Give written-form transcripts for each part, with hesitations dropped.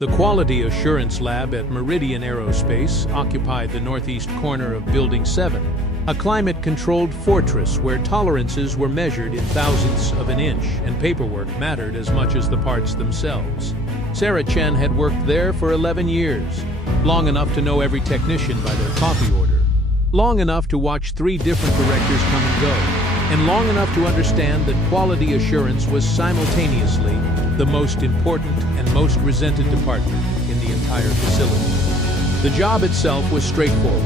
The Quality Assurance Lab at Meridian Aerospace occupied the northeast corner of Building 7, a climate-controlled fortress where tolerances were measured in thousandths of an inch and paperwork mattered as much as the parts themselves. Sarah Chen had worked there for 11 years, long enough to know every technician by their coffee order, long enough to watch 3 different directors come and go, and long enough to understand that quality assurance was simultaneously the most important and most resented department in the entire facility. The job itself was straightforward.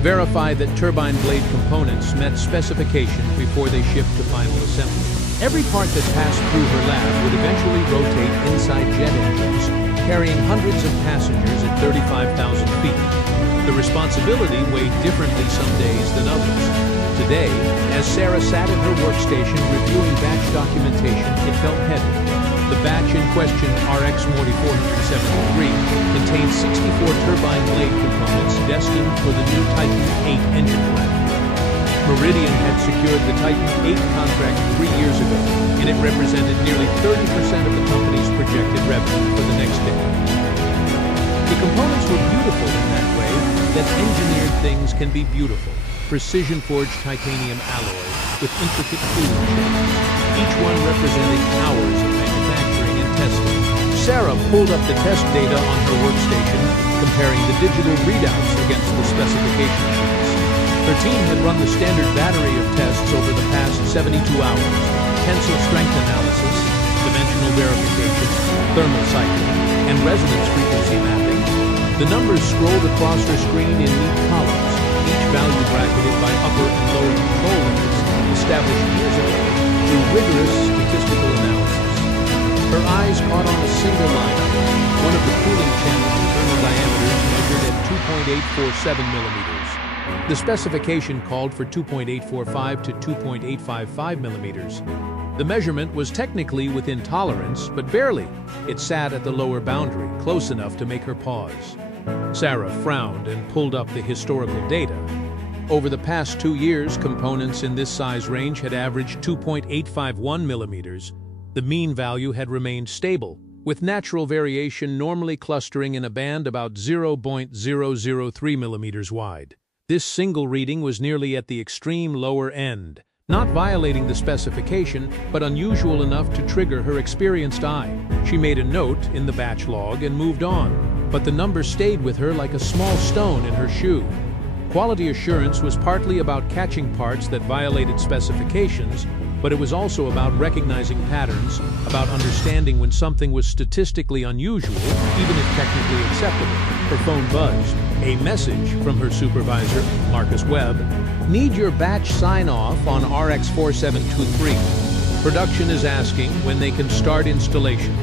Verify that turbine blade components met specification before they shipped to final assembly. Every part that passed through her lab would eventually rotate inside jet engines, carrying hundreds of passengers at 35,000 feet. The responsibility weighed differently some days than others. Today, as Sarah sat at her workstation reviewing batch documentation, it felt heavy. The batch in question, RX-473, contained 64 turbine blade components destined for the new Titan 8 engine platform. Meridian had secured the Titan 8 contract 3 years ago, and it represented nearly 30% of the company's projected revenue for the next decade. The components were beautiful in that way that engineered things can be beautiful. Precision-forged titanium alloy with intricate cooling chambers, each one representing hours of manufacturing and testing. Sarah pulled up the test data on her workstation, comparing the digital readouts against the specification sheets. Her team had run the standard battery of tests over the past 72 hours: tensile strength analysis, dimensional verification, thermal cycling, and resonance frequency mapping. The numbers scrolled across her screen in neat columns, each value bracketed by upper and lower control limits established years ago through rigorous statistical analysis. Her eyes caught on a single line item, one of the cooling channel internal diameters measured at 2.847 millimeters. The specification called for 2.845 to 2.855 millimeters. The measurement was technically within tolerance, but barely. It sat at the lower boundary, close enough to make her pause. Sarah frowned and pulled up the historical data. Over the past 2 years, components in this size range had averaged 2.851 millimeters. The mean value had remained stable, with natural variation normally clustering in a band about 0.003 millimeters wide. This single reading was nearly at the extreme lower end, not violating the specification, but unusual enough to trigger her experienced eye. She made a note in the batch log and moved on, but the number stayed with her like a small stone in her shoe. Quality assurance was partly about catching parts that violated specifications, but it was also about recognizing patterns, about understanding when something was statistically unusual, even if technically acceptable. Her phone buzzed. A message from her supervisor, Marcus Webb. Need your batch sign-off on RX-4723. Production is asking when they can start installation.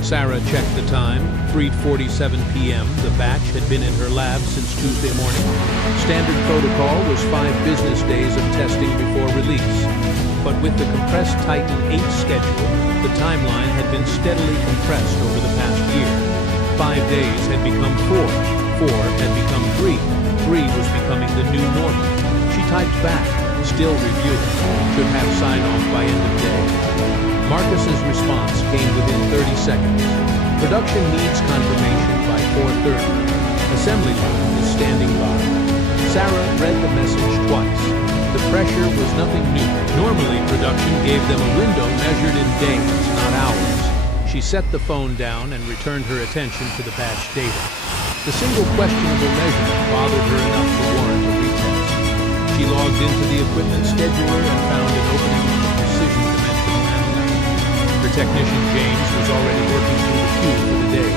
Sarah checked the time, 3:47 p.m. The batch had been in her lab since Tuesday morning. Standard protocol was 5 business days of testing before release. But with the compressed Titan 8 schedule, the timeline had been steadily compressed over the past year. 5 days had become 4 had become 3 was becoming the new normal. She typed back, still reviewing, should have sign-off by end of day. Marcus's response came within 30 seconds. Production needs confirmation by 4:30. Assembly line is standing by. Sarah read the message twice. The pressure was nothing new. Normally, production gave them a window measured in days, not hours. She set the phone down and returned her attention to the batch data. The single questionable measurement bothered her enough to warrant a retest. She logged into the equipment scheduler and found an opening on the precision dimensional analyzer. Her technician, James, was already working through the queue for the day.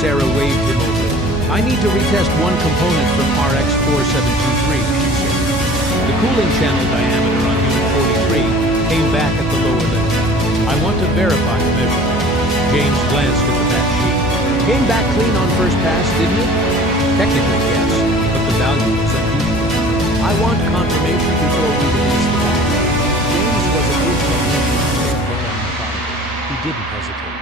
Sarah waved him over. I need to retest one component from RX-4723, she said. The cooling channel diameter on Unit 43 came back at the lower limit. I want to verify the measurement. James glanced at the batch sheet. Came back clean on first pass, didn't it? Technically, yes, but the value was unusual. I want confirmation before we release the batch. James was a good technician. He didn't hesitate.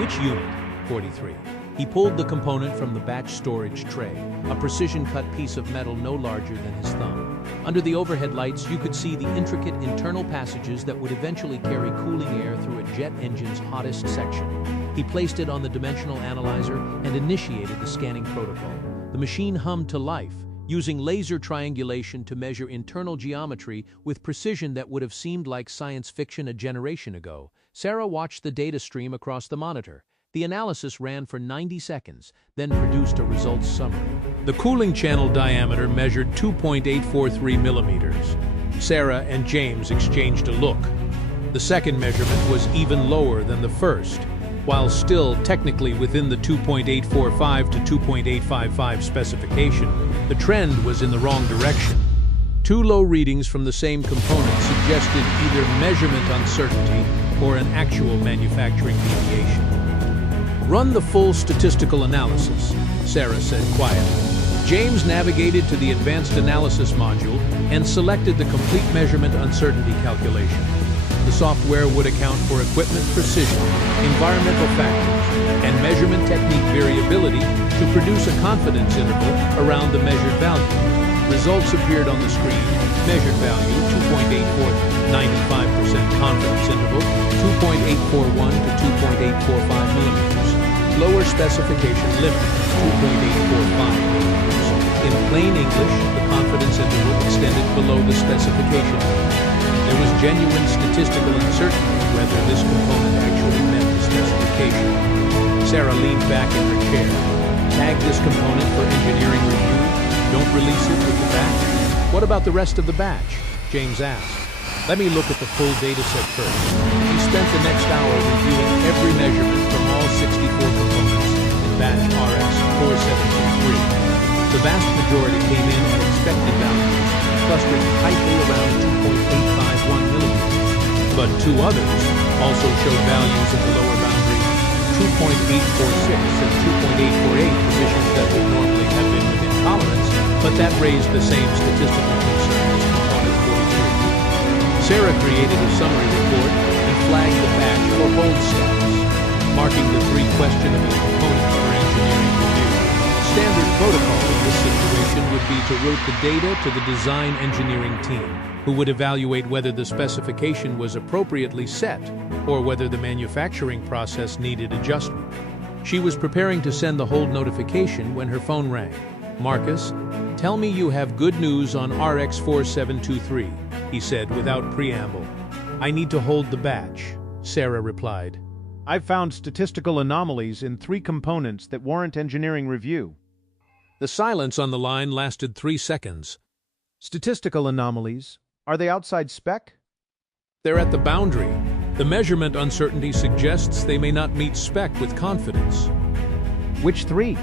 Which unit? 43. He pulled the component from the batch storage tray, a precision-cut piece of metal no larger than his thumb. Under the overhead lights, you could see the intricate internal passages that would eventually carry cooling air through a jet engine's hottest section. He placed it on the dimensional analyzer and initiated the scanning protocol. The machine hummed to life, using laser triangulation to measure internal geometry with precision that would have seemed like science fiction a generation ago. Sarah watched the data stream across the monitor. The analysis ran for 90 seconds, then produced a results summary. The cooling channel diameter measured 2.843 millimeters. Sarah and James exchanged a look. The second measurement was even lower than the first. While still technically within the 2.845 to 2.855 specification, the trend was in the wrong direction. Two low readings from the same component suggested either measurement uncertainty or an actual manufacturing deviation. "Run the full statistical analysis," Sarah said quietly. James navigated to the advanced analysis module and selected the complete measurement uncertainty calculation. The software would account for equipment precision, environmental factors, and measurement technique variability to produce a confidence interval around the measured value. Results appeared on the screen. Measured value 2.84, 95% confidence interval 2.841 to 2.845 millimeters. Lower specification limit 2.845 millimeters. In plain English, the confidence interval extended below the specification limit. There was genuine statistical uncertainty whether this component actually met the specification. Sarah leaned back in her chair. "Tag this component for engineering review. Don't release it with the batch." "What about the rest of the batch?" James asked. "Let me look at the full data set first." He spent the next hour reviewing every measurement from all 64 components in batch RX-4723. The vast majority came in at expected values, clustering tightly around 2.851 millimeters. But two others also showed values at the lower boundary, 2.846 and 2.848, positions that would normally have been within tolerance, but that raised the same statistical concern as component 43. Sarah created a summary report and flagged the batch for hold status, marking the three questionable components for engineering review. Standard protocol in this situation would be to route the data to the design engineering team, who would evaluate whether the specification was appropriately set or whether the manufacturing process needed adjustment. She was preparing to send the hold notification when her phone rang. "Marcus, tell me you have good news on RX-4723, he said without preamble. "I need to hold the batch," Sarah replied. "I've found statistical anomalies in 3 components that warrant engineering review." The silence on the line lasted 3 seconds. "Statistical anomalies? Are they outside spec?" "They're at the boundary. The measurement uncertainty suggests they may not meet spec with confidence." "Which 3?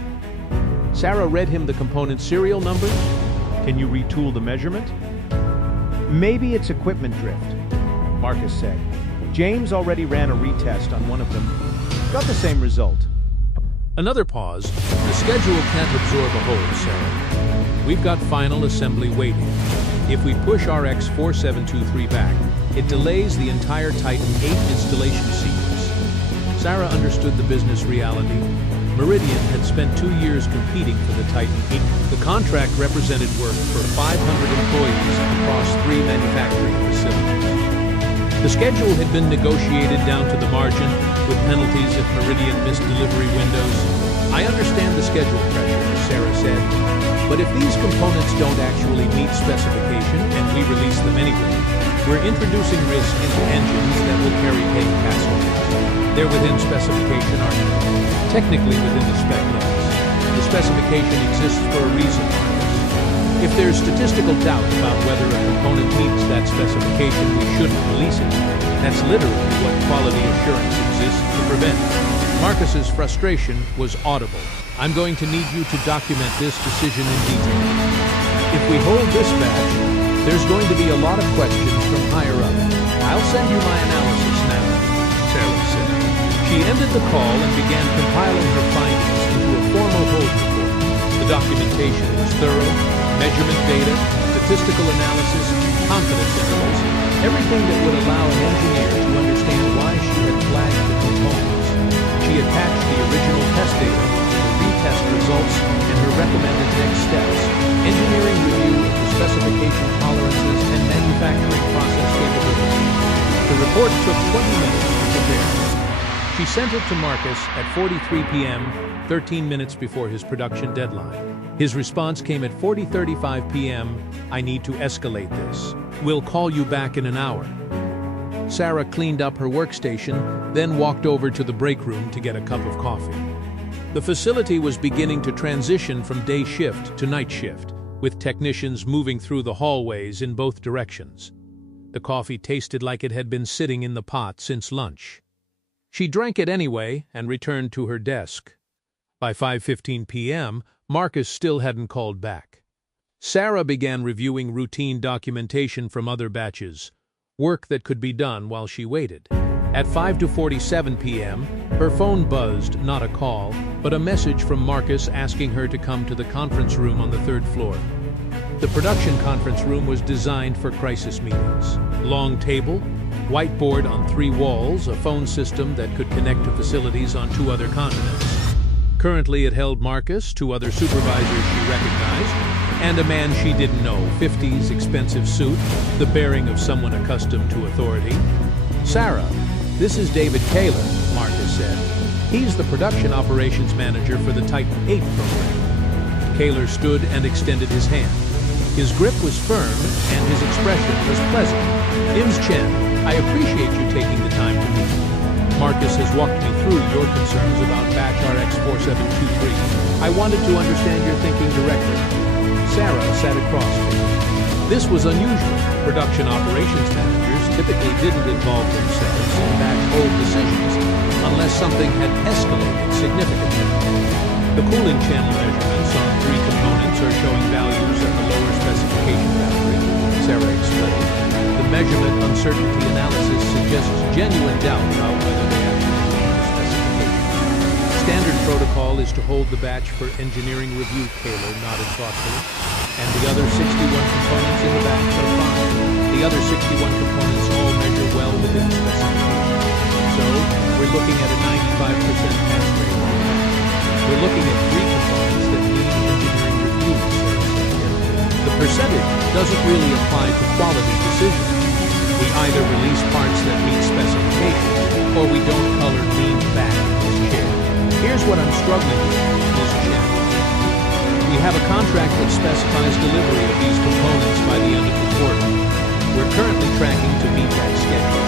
Sarah read him the component serial numbers. "Can you retool the measurement?" "Maybe it's equipment drift," Marcus said. "James already ran a retest on one of them. Got the same result." Another pause. "The schedule can't absorb a hold, Sarah. We've got final assembly waiting. If we push RX-4723 back, it delays the entire Titan 8 installation sequence." Sarah understood the business reality. Meridian had spent 2 years competing for the Titan 8. The contract represented work for 500 employees across 3 manufacturing facilities. The schedule had been negotiated down to the margin, with penalties if Meridian missed delivery windows. "I understand the schedule pressure," Sarah said, "but if these components don't actually meet specification and we release them anyway, we're introducing risk into engines that will carry paying passengers. They're within specification, aren't they? Technically within the spec limits. The specification exists for a reason, Marcus. If there's statistical doubt about whether a component meets that specification, we shouldn't release it. That's literally what quality assurance exists to prevent." Marcus's frustration was audible. "I'm going to need you to document this decision in detail. If we hold this batch, there's going to be a lot of questions from higher up. I'll send you my analysis now," Sarah said. She ended the call and began compiling her findings into a formal hold report. The documentation was thorough: measurement data, statistical analysis, confidence intervals, everything that would allow an engineer to understand why she had flagged the components. She attached the original test data work took 20 minutes to prepare. She sent it to Marcus at 4:43 p.m., 13 minutes before his production deadline. His response came at 4:35 p.m., "I need to escalate this. We'll call you back in an hour." Sarah cleaned up her workstation, then walked over to the break room to get a cup of coffee. The facility was beginning to transition from day shift to night shift, with technicians moving through the hallways in both directions. The coffee tasted like it had been sitting in the pot since lunch. She drank it anyway and returned to her desk. By 5:15 p.m., Marcus still hadn't called back. Sarah began reviewing routine documentation from other batches, work that could be done while she waited. At 5:47 p.m., her phone buzzed, not a call, but a message from Marcus asking her to come to the conference room on the 3rd floor. The production conference room was designed for crisis meetings. Long table, whiteboard on 3 walls, a phone system that could connect to facilities on 2 other continents. Currently it held Marcus, 2 other supervisors she recognized, and a man she didn't know, 50s, expensive suit, the bearing of someone accustomed to authority. "Sarah, this is David Kaler," Marcus said. "He's the production operations manager for the Titan 8 program." Kaler stood and extended his hand. His grip was firm and his expression was pleasant. "Ims Chen, I appreciate you taking the time to meet. Marcus has walked me through your concerns about batch RX 4723. I wanted to understand your thinking directly." Sarah sat across from him. This was unusual. Production operations managers typically didn't involve themselves in batch-hold decisions unless something had escalated significantly. The cooling channel measurements on 3 components are showing values at the lower specification boundary, Sarah explained. The measurement uncertainty analysis suggests genuine doubt about whether they actually meet the specification. Standard protocol is to hold the batch for engineering review, Kaler nodded thoughtfully. "And the other 61 components in the batch are fine. The other 61 components all measure well within specification. So, we're looking at a 95% pass rate. We're looking at 3 components that need engineering review," Sarah said carefully. "The percentage doesn't really apply to quality decisions. We either release parts that meet specification, or we don't color lean back in this chair. Here's what I'm struggling with, Ms. Chen. We have a contract that specifies delivery of these components by the end of the quarter. We're currently tracking to meet that schedule.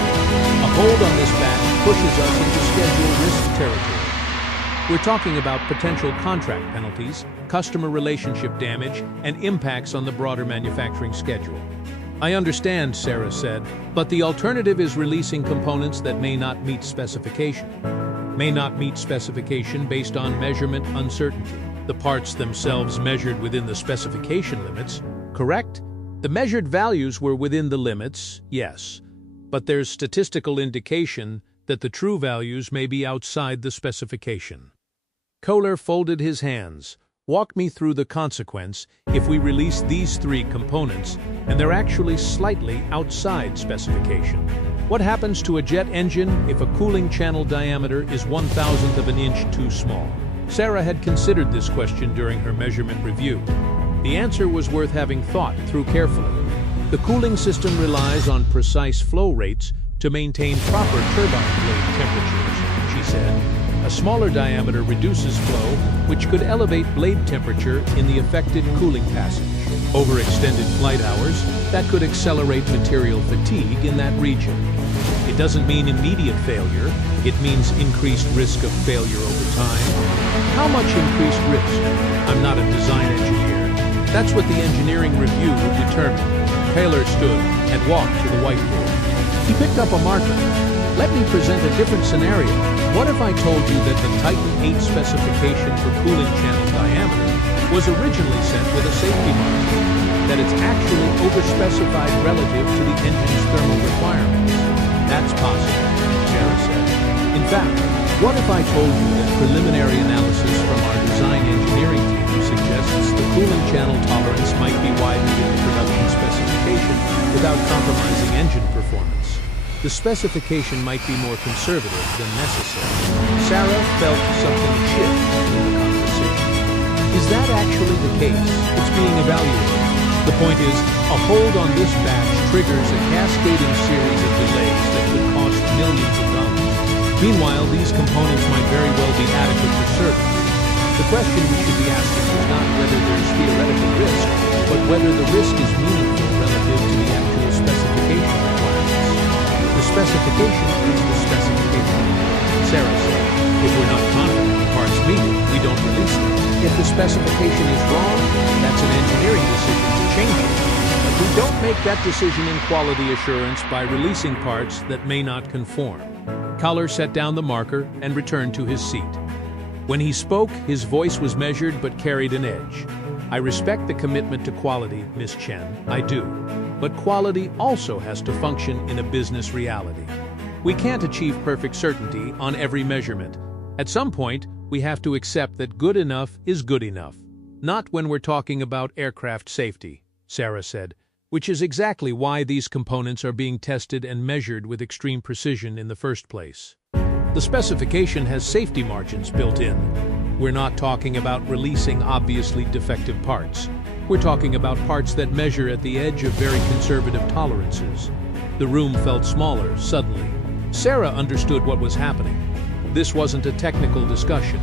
A hold on this batch pushes us into schedule risk territory. We're talking about potential contract penalties, customer relationship damage, and impacts on the broader manufacturing schedule." "I understand," Sarah said, "but the alternative is releasing components that may not meet specification. May not meet specification based on measurement uncertainty. The parts themselves measured within the specification limits, correct? The measured values were within the limits, yes, but there's statistical indication that the true values may be outside the specification." Kohler folded his hands. "Walk me through the consequence if we release these 3 components and they're actually slightly outside specification. What happens to a jet engine if a cooling channel diameter is 1/1000th of an inch too small?" Sarah had considered this question during her measurement review. The answer was worth having thought through carefully. The cooling system relies on precise flow rates to maintain proper turbine blade temperatures, she said. A smaller diameter reduces flow, which could elevate blade temperature in the affected cooling passage. Over extended flight hours, that could accelerate material fatigue in that region. It doesn't mean immediate failure, it means increased risk of failure over time. How much increased risk? I'm not a design engineer. That's what the engineering review would determine. Taylor stood and walked to the whiteboard. He picked up a marker. "Let me present a different scenario. What if I told you that the Titan 8 specification for cooling channel diameter was originally set with a safety margin, that it's actually overspecified relative to the engine's thermal requirements?" "That's possible," Sarah said. "In fact, what if I told you that preliminary analysis from our design engineering team suggests the cooling channel tolerance might be widened in the production specification without compromising engine performance? The specification might be more conservative than necessary." Sarah felt something shift in the conversation. "Is that actually the case? It's being evaluated. The point is, a hold on this batch triggers a cascading series of delays that could cost millions of dollars. Meanwhile, these components might very well be adequate for service. The question we should be asking is not whether there's theoretical risk, but whether the risk is meaningful relative to the actual specification requirements. The specification is the specification. Sarah said, if we're not confident the parts meet it, we don't release them. If the specification is wrong, that's an engineering decision to change it. But we don't make that decision in quality assurance by releasing parts that may not conform. Collar set down the marker and returned to his seat. When he spoke, his voice was measured but carried an edge. I respect the commitment to quality, Miss Chen, I do. But quality also has to function in a business reality. We can't achieve perfect certainty on every measurement. At some point, we have to accept that good enough is good enough. Not when we're talking about aircraft safety, Sarah said, which is exactly why these components are being tested and measured with extreme precision in the first place. The specification has safety margins built in. We're not talking about releasing obviously defective parts. We're talking about parts that measure at the edge of very conservative tolerances. The room felt smaller suddenly. Sarah understood what was happening. This wasn't a technical discussion.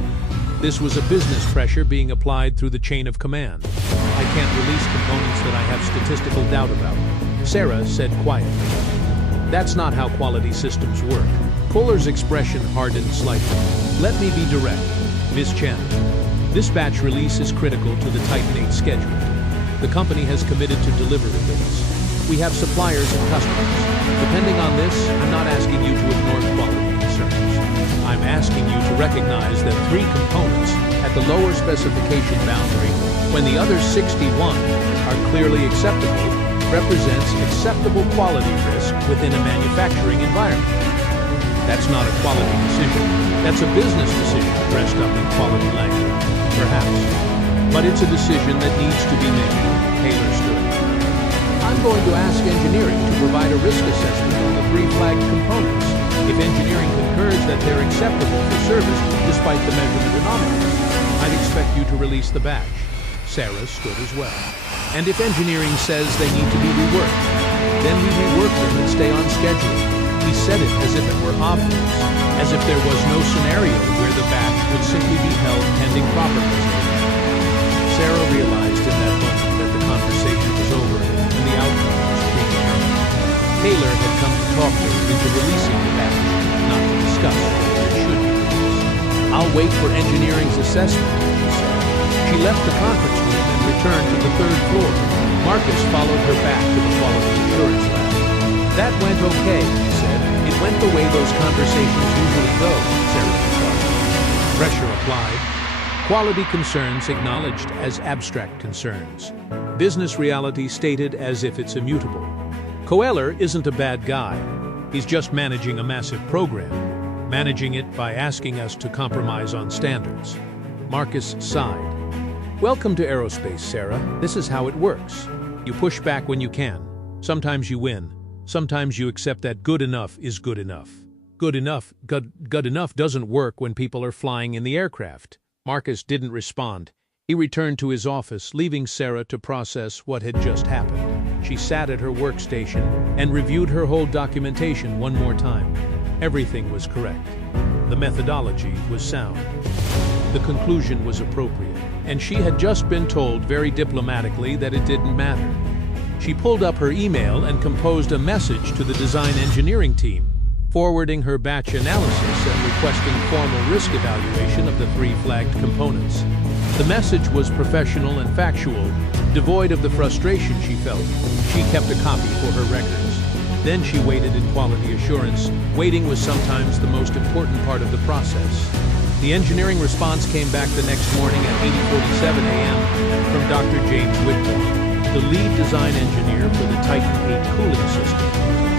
This was a business pressure being applied through the chain of command. I can't release components that I have statistical doubt about, Sarah said quietly. That's not how quality systems work. Kohler's expression hardened slightly. Let me be direct, Ms. Chen. This batch release is critical to the Titan 8 schedule. The company has committed to delivering this. We have suppliers and customers. Depending on this, I'm not asking you to ignore quality concerns. I'm asking you to recognize that 3 components at the lower specification boundary, when the other 61 are clearly acceptable, represents acceptable quality risk within a manufacturing environment. That's not a quality decision. That's a business decision dressed up in quality language, perhaps. But it's a decision that needs to be made, Taylor stood. I'm going to ask engineering to provide a risk assessment on the 3 flagged components. If engineering concurs that they're acceptable for service despite the measurement anomalies, I'd expect you to release the batch. Sarah stood as well. And if engineering says they need to be reworked, then we rework them and stay on schedule. He said it as if it were obvious, as if there was no scenario where the batch would simply be held pending proper resolution. Sarah realized in that moment that the conversation was over and the outcome was predetermined. Taylor had come to talk her into releasing the batch, not to discuss whether it should be released. I'll wait for engineering's assessment, she said. She left the conference room and returned to the 3rd floor. Marcus followed her back to the quality assurance lab. That went okay, he said. It went the way those conversations usually go, Sarah replied. Pressure applied. Quality concerns acknowledged as abstract concerns. Business reality stated as if it's immutable. Kohler isn't a bad guy. He's just managing a massive program, managing it by asking us to compromise on standards. Marcus sighed. Welcome to aerospace, Sarah. This is how it works. You push back when you can. Sometimes you win. Sometimes you accept that good enough is good enough. Good enough doesn't work when people are flying in the aircraft. Marcus didn't respond. He returned to his office, leaving Sarah to process what had just happened. She sat at her workstation and reviewed her whole documentation one more time. Everything was correct. The methodology was sound. The conclusion was appropriate, and she had just been told very diplomatically that it didn't matter. She pulled up her email and composed a message to the design engineering team, forwarding her batch analysis and requesting formal risk evaluation of the 3 flagged components. The message was professional and factual, devoid of the frustration she felt. She kept a copy for her records. Then she waited in quality assurance. Waiting was sometimes the most important part of the process. The engineering response came back the next morning at 8:47 a.m. from Dr. James Whitmore, the lead design engineer for the Titan 8 cooling system.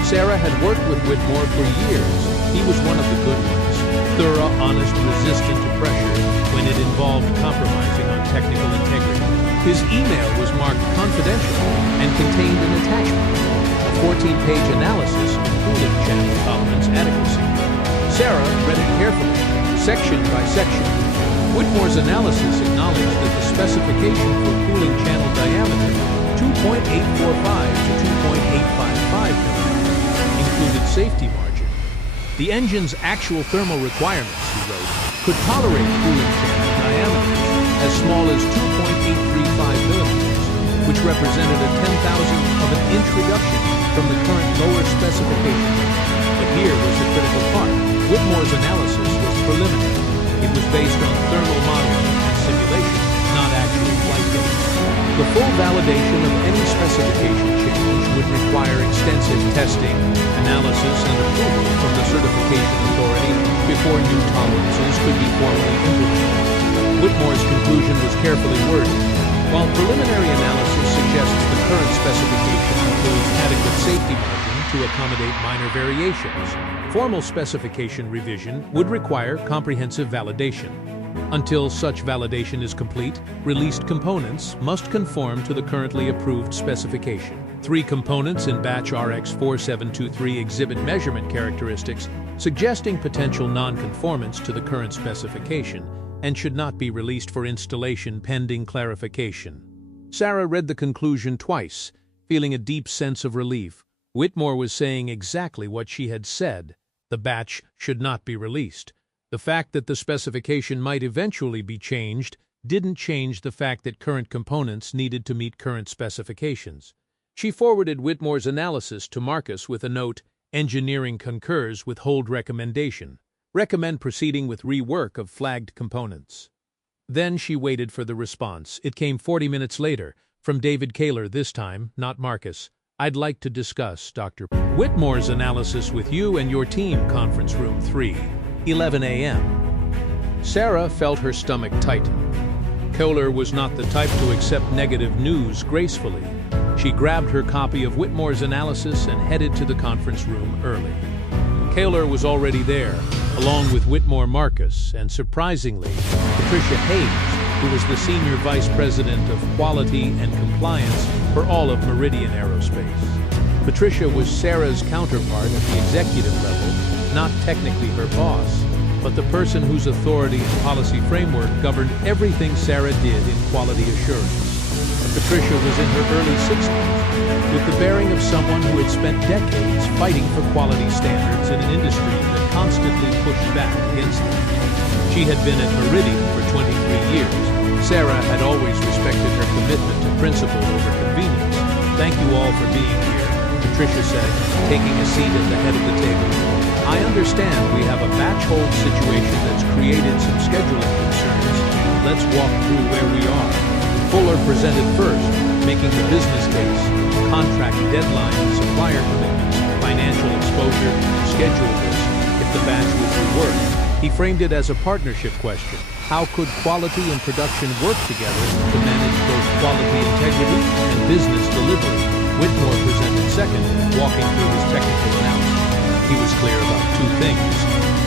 Sarah had worked with Whitmore for years. He was one of the good ones, thorough, honest, resistant to pressure when it involved compromising on technical integrity. His email was marked confidential and contained an attachment, a 14-page analysis of cooling channel tolerance adequacy. Sarah read it carefully, section by section. Whitmore's analysis acknowledged that the specification for cooling channel diameter 2.845 to 2.855 mm included safety margin The engine's actual thermal requirements, he wrote, could tolerate coolant channel diameters as small as 2.835 millimeters, which represented a 10,000th of an inch reduction from the current lower specification. But here was the critical part. Whitmore's analysis was preliminary. It was based on thermal modeling and simulation, not actual flight data. The full validation of any specification change would require extensive testing, analysis, and approval from the certification authority before new tolerances could be formally implemented. Whitmore's conclusion was carefully worded. While preliminary analysis suggests the current specification includes adequate safety margin to accommodate minor variations, formal specification revision would require comprehensive validation. Until such validation is complete, released components must conform to the currently approved specification. 3 components in batch RX4723 exhibit measurement characteristics suggesting potential non-conformance to the current specification and should not be released for installation pending clarification. Sarah read the conclusion twice, feeling a deep sense of relief. Whitmore was saying exactly what she had said. The batch should not be released. The fact that the specification might eventually be changed didn't change the fact that current components needed to meet current specifications. She forwarded Whitmore's analysis to Marcus with a note, "Engineering concurs with hold recommendation. Recommend proceeding with rework of flagged components." Then she waited for the response. It came 40 minutes later, from David Kaler this time, not Marcus. "I'd like to discuss Dr. Whitmore's analysis with you and your team, conference room 3, 11 a.m. Sarah felt her stomach tighten. Kohler was not the type to accept negative news gracefully. She grabbed her copy of Whitmore's analysis and headed to the conference room early. Kohler was already there, along with Whitmore Marcus, and surprisingly, Patricia Hayes, who was the Senior Vice President of Quality and Compliance for all of Meridian Aerospace. Patricia was Sarah's counterpart at the executive level, not technically her boss, but the person whose authority and policy framework governed everything Sarah did in quality assurance. Patricia was in her early 60s, with the bearing of someone who had spent decades fighting for quality standards in an industry that constantly pushed back against them. She had been at Meridian for 23 years. Sarah had always respected her commitment to principle over convenience. "Thank you all for being here," Patricia said, taking a seat at the head of the table. "I understand we have a batch hold situation that's created some scheduling concerns. Let's walk through where we are." Fuller presented first, making the business case, contract deadlines, supplier commitments, financial exposure, schedule risk, if the batch was reworked. He framed it as a partnership question. How could quality and production work together to manage both quality integrity and business delivery? Whitmore presented second, walking through his technical analysis. He was clear about 2 things.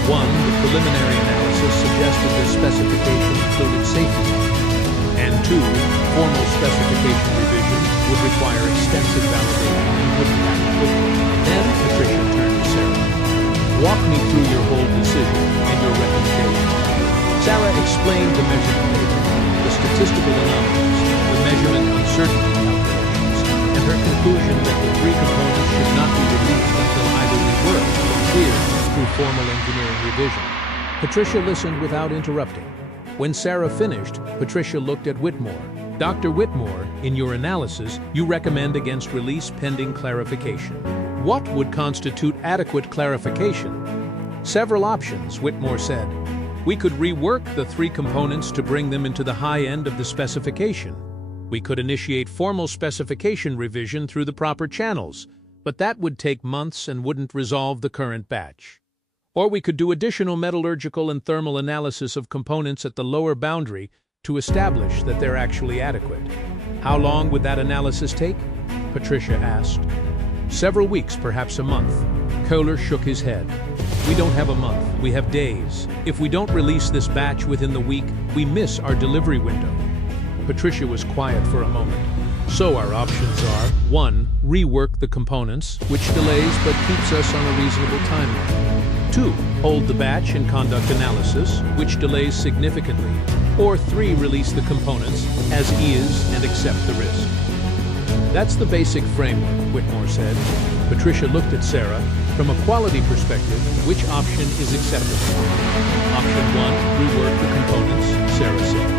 1, the preliminary analysis suggested the specification included safety. And 2, formal specification revision would require extensive validation and wouldn't happen quickly. Then Patricia turned to Sarah. "Walk me through your whole decision and your recommendation." Sarah explained the measurement data, the statistical anomalies, the measurement uncertainty calculations, and her conclusion that the 3 components should not be released until either reworked or cleared through formal engineering revision. Patricia listened without interrupting. When Sarah finished, Patricia looked at Whitmore. "Dr. Whitmore, in your analysis, you recommend against release pending clarification. What would constitute adequate clarification?" "Several options," Whitmore said. "We could rework the 3 components to bring them into the high end of the specification. We could initiate formal specification revision through the proper channels, but that would take months and wouldn't resolve the current batch. Or we could do additional metallurgical and thermal analysis of components at the lower boundary to establish that they're actually adequate." "How long would that analysis take?" Patricia asked. "Several weeks, perhaps a month." Kohler shook his head. "We don't have a month, we have days. If we don't release this batch within the week, we miss our delivery window." Patricia was quiet for a moment. "So our options are, 1, rework the components, which delays but keeps us on a reasonable timeline. 2, hold the batch and conduct analysis, which delays significantly. Or 3, release the components as is and accept the risk." "That's the basic framework," Whitmore said. Patricia looked at Sarah. From a quality perspective, which option is acceptable? Option 1, rework the components, Sarah said.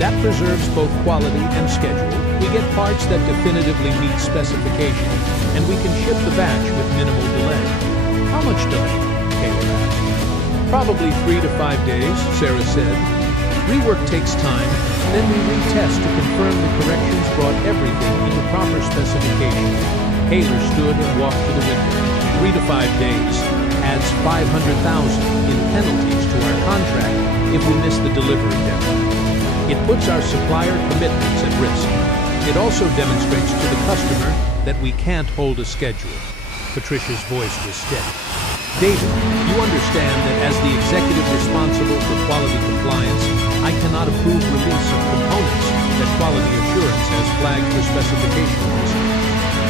That preserves both quality and schedule. We get parts that definitively meet specification, and we can ship the batch with minimal delay. How much delay? Taylor asked. Probably 3 to 5 days, Sarah said. Rework takes time, then we retest to confirm the corrections brought everything into proper specification. Taylor stood and walked to the window. 3 to 5 days adds $500,000 in penalties to our contract if we miss the delivery deadline. It puts our supplier commitments at risk. It also demonstrates to the customer that we can't hold a schedule. Patricia's voice was steady. David, you understand that as the executive responsible for quality compliance, I cannot approve release of components that quality assurance has flagged for specification concerns,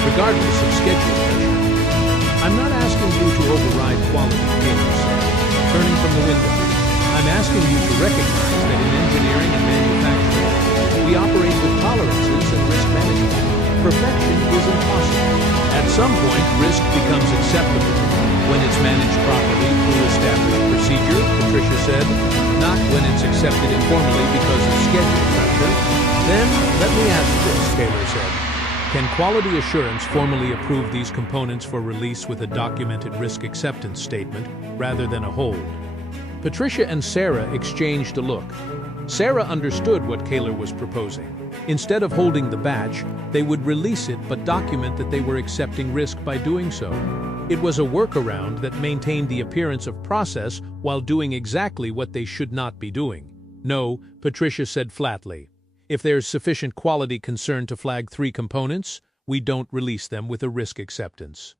regardless of schedule pressure. I'm not asking you to override quality, Taylor said, turning from the window. I'm asking you to recognize that in engineering and manufacturing, we operate with tolerances and risk management. Perfection is impossible. At some point, risk becomes acceptable when it's managed properly through established procedure, Patricia said, not when it's accepted informally because of schedule pressure. Then, let me ask this, Taylor said. Can quality assurance formally approve these components for release with a documented risk acceptance statement rather than a hold? Patricia and Sarah exchanged a look. Sarah understood what Taylor was proposing. Instead of holding the batch, they would release it but document that they were accepting risk by doing so. It was a workaround that maintained the appearance of process while doing exactly what they should not be doing. No, Patricia said flatly. If there's sufficient quality concern to flag 3 components, we don't release them with a risk acceptance.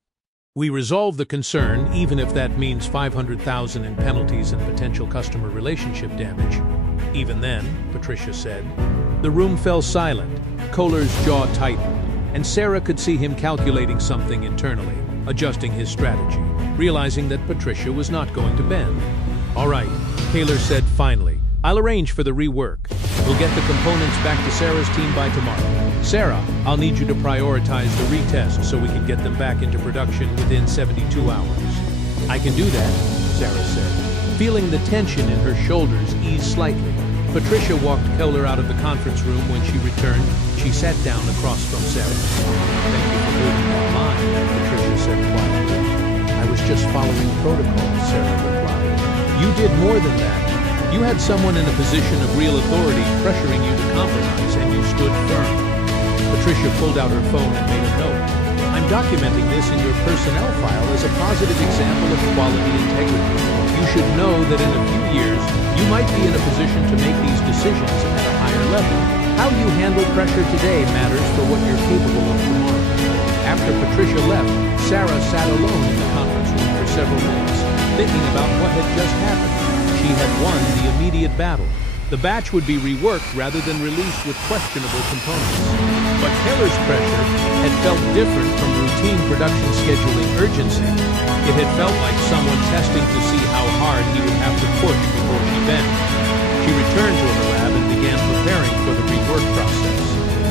We resolve the concern even if that means $500,000 in penalties and potential customer relationship damage. Even then, Patricia said. The room fell silent. Kohler's jaw tightened, and Sarah could see him calculating something internally, adjusting his strategy, realizing that Patricia was not going to bend. All right, Taylor said finally. I'll arrange for the rework. We'll get the components back to Sarah's team by tomorrow. Sarah, I'll need you to prioritize the retest so we can get them back into production within 72 hours. I can do that, Sarah said, feeling the tension in her shoulders ease slightly. Patricia walked Kohler out of the conference room. When she returned, she sat down across from Sarah. Thank you for holding that line, Patricia said quietly. I was just following protocol, Sarah replied. You did more than that. You had someone in a position of real authority pressuring you to compromise, and you stood firm. Patricia pulled out her phone and made a note. I'm documenting this in your personnel file as a positive example of quality integrity. You should know that in a few years, you might be in a position to make these decisions at a higher level. How you handle pressure today matters for what you're capable of tomorrow. After Patricia left, Sarah sat alone in the conference room for several minutes, thinking about what had just happened. She had won the immediate battle. The batch would be reworked rather than released with questionable components. But Taylor's pressure had felt different from routine production scheduling urgency. It had felt like someone testing to see how hard he would have to push before she bent. She returned to her lab and began preparing for the rework process.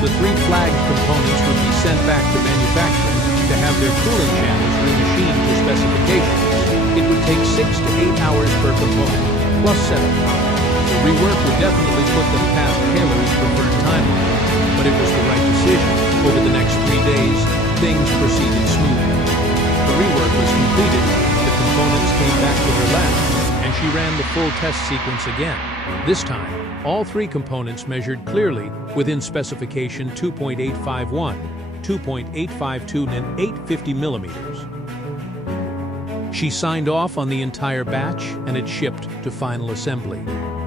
The 3 flagged components would be sent back to manufacturing to have their cooling channels remachined to specifications. It would take 6 to 8 hours per component, plus setup time. The rework would definitely put them past Taylor's preferred timeline, but it was the right decision. Over the next 3 days, things proceeded smoothly. The rework was completed, the components came back to her lab, and she ran the full test sequence again. This time, all 3 components measured clearly within specification 2.851, 2.852, and 850 millimeters. She signed off on the entire batch, and it shipped to final assembly.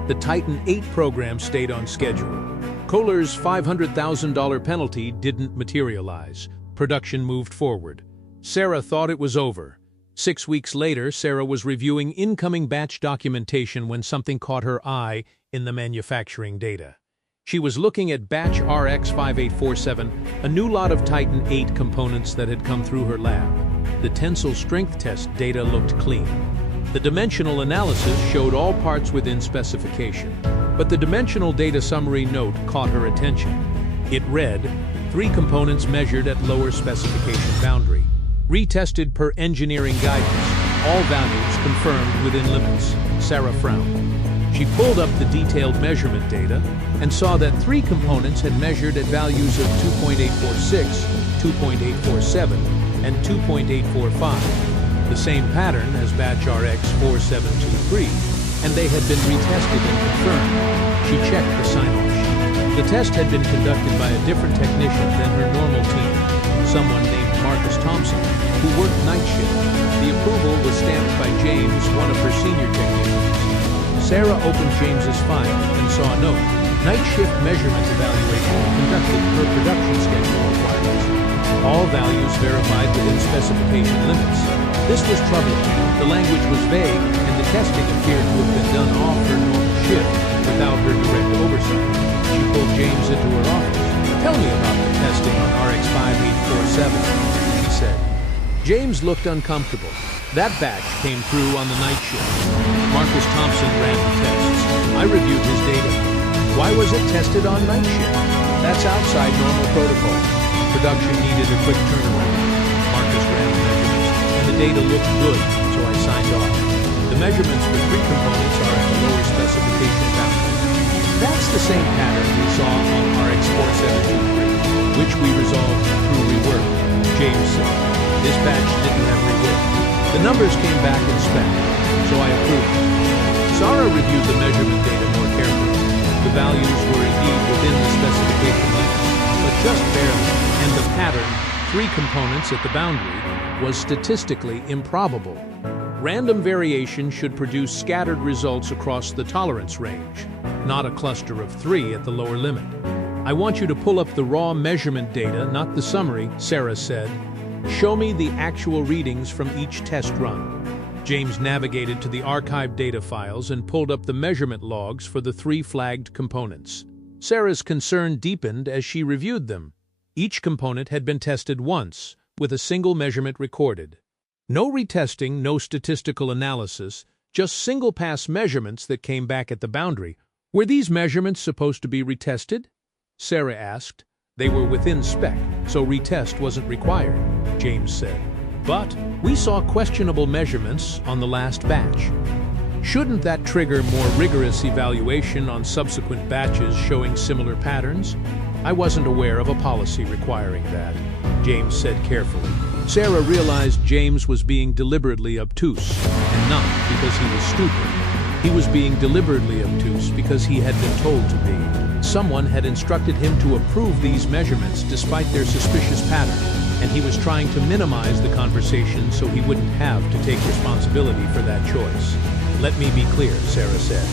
The Titan 8 program stayed on schedule. Kohler's $500,000 penalty didn't materialize. Production moved forward. Sarah thought it was over. 6 weeks later, Sarah was reviewing incoming batch documentation when something caught her eye in the manufacturing data. She was looking at batch RX5847, a new lot of Titan 8 components that had come through her lab. The tensile strength test data looked clean. The dimensional analysis showed all parts within specification, but the dimensional data summary note caught her attention. It read, 3 components measured at lower specification boundary. Retested per engineering guidance. All values confirmed within limits. Sarah frowned. She pulled up the detailed measurement data and saw that 3 components had measured at values of 2.846, 2.847, and 2.845. The same pattern as batch RX4723, and they had been retested and confirmed. She checked the sign-off sheet. The test had been conducted by a different technician than her normal team, someone named Marcus Thompson, who worked night shift. The approval was stamped by James, one of her senior technicians. Sarah opened James's file and saw a note. Night shift measurement evaluation conducted per production schedule requirements. All values verified within specification limits. This was troubling. The language was vague, and the testing appeared to have been done off her normal shift without her direct oversight. She pulled James into her office. "Tell me about the testing on RX5847, she said. James looked uncomfortable. That batch came through on the night shift. Marcus Thompson ran the tests. I reviewed his data. Why was it tested on night shift? That's outside normal protocol. Production needed a quick turnaround. Marcus ran the measurements, and the data looked good, so I signed off. The measurements for 3 components are at the lower specification boundary. That's the same pattern we saw on RX4723, which we resolved through rework," James said. "This batch didn't have rework. The numbers came back in spec, so I approved them." Sarah reviewed the measurement data more carefully. The values were indeed within the specification limits, but just barely, and the pattern, 3 components at the boundary, was statistically improbable. Random variation should produce scattered results across the tolerance range, not a cluster of 3 at the lower limit. "I want you to pull up the raw measurement data, not the summary," Sarah said. "Show me the actual readings from each test run." James navigated to the archived data files and pulled up the measurement logs for the 3 flagged components. Sarah's concern deepened as she reviewed them. Each component had been tested once, with a single measurement recorded. No retesting, no statistical analysis, just single-pass measurements that came back at the boundary. "Were these measurements supposed to be retested?" Sarah asked. "They were within spec, so retest wasn't required," James said. "But we saw questionable measurements on the last batch. Shouldn't that trigger more rigorous evaluation on subsequent batches showing similar patterns?" "I wasn't aware of a policy requiring that," James said carefully. Sarah realized James was being deliberately obtuse, and not because he was stupid. He was being deliberately obtuse because he had been told to be. Someone had instructed him to approve these measurements despite their suspicious pattern, and he was trying to minimize the conversation so he wouldn't have to take responsibility for that choice. "Let me be clear," Sarah said.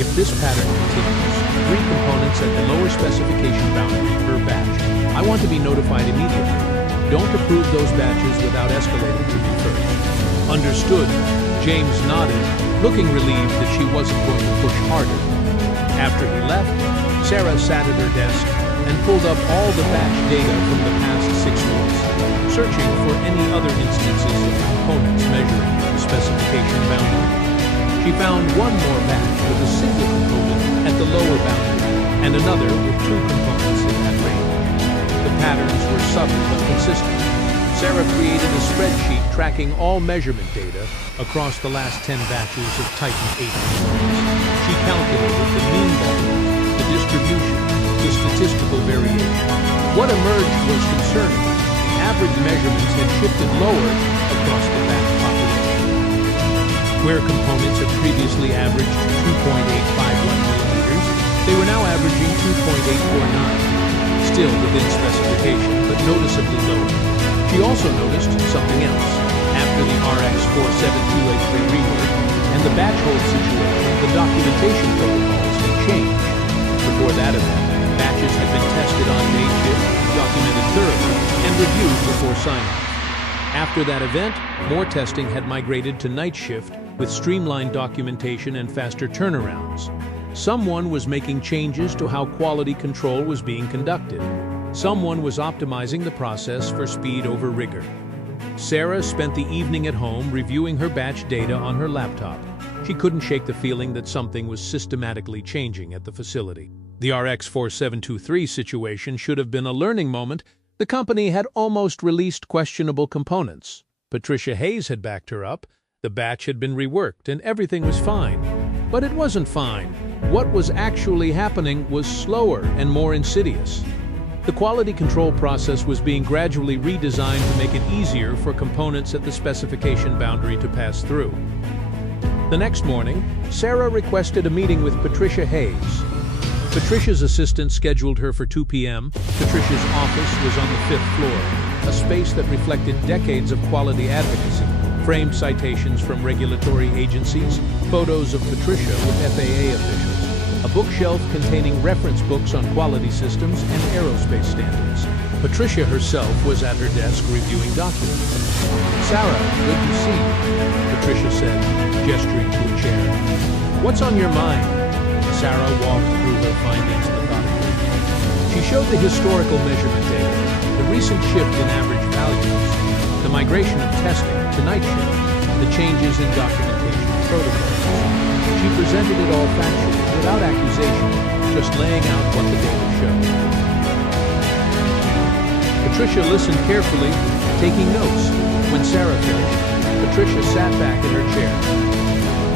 "If this pattern continues, 3 components at the lower specification boundary per batch, I want to be notified immediately. Don't approve those batches without escalating to me first." "Understood," James nodded, looking relieved that she wasn't going to push harder. After he left, Sarah sat at her desk and pulled up all the batch data from the past 6 weeks, searching for any other instances of components measuring the specification boundary. She found one more batch with a single component at the lower boundary and another with 2 components in that range. The patterns were subtle but consistent. Sarah created a spreadsheet tracking all measurement data across the last 10 batches of Titan 8 components. She calculated the mean value, the distribution, the statistical variation. What emerged was concerning. The average measurements had shifted lower across the batch population. Where components had previously averaged 2.851 millimeters, they were now averaging 2.849, still within specification, but noticeably lower. She also noticed something else. After the RX47283 rework and the batch hold situation, the documentation protocols had changed. Before that event, batches had been tested on day shift, documented thoroughly, and reviewed before sign-off. After that event, more testing had migrated to night shift with streamlined documentation and faster turnarounds. Someone was making changes to how quality control was being conducted. Someone was optimizing the process for speed over rigor. Sarah spent the evening at home reviewing her batch data on her laptop. She couldn't shake the feeling that something was systematically changing at the facility. The RX4723 situation should have been a learning moment, The company had almost released questionable components. Patricia Hayes had backed her up. The batch had been reworked and everything was fine. But it wasn't fine. What was actually happening was slower and more insidious. The quality control process was being gradually redesigned to make it easier for components at the specification boundary to pass through. The next morning, Sarah requested a meeting with Patricia Hayes. Patricia's assistant scheduled her for 2 p.m. Patricia's office was on the 5th floor, a space that reflected decades of quality advocacy, framed citations from regulatory agencies, photos of Patricia with FAA officials, a bookshelf containing reference books on quality systems and aerospace standards. Patricia herself was at her desk reviewing documents. "Sarah, good to see you," Patricia said, gesturing to a chair. "What's on your mind?" Sarah walked through her findings methodically. She showed the historical measurement data, the recent shift in average values, the migration of testing to night shift, the changes in documentation protocols. She presented it all factually, without accusation, just laying out what the data showed. Patricia listened carefully, taking notes. When Sarah finished, Patricia sat back in her chair.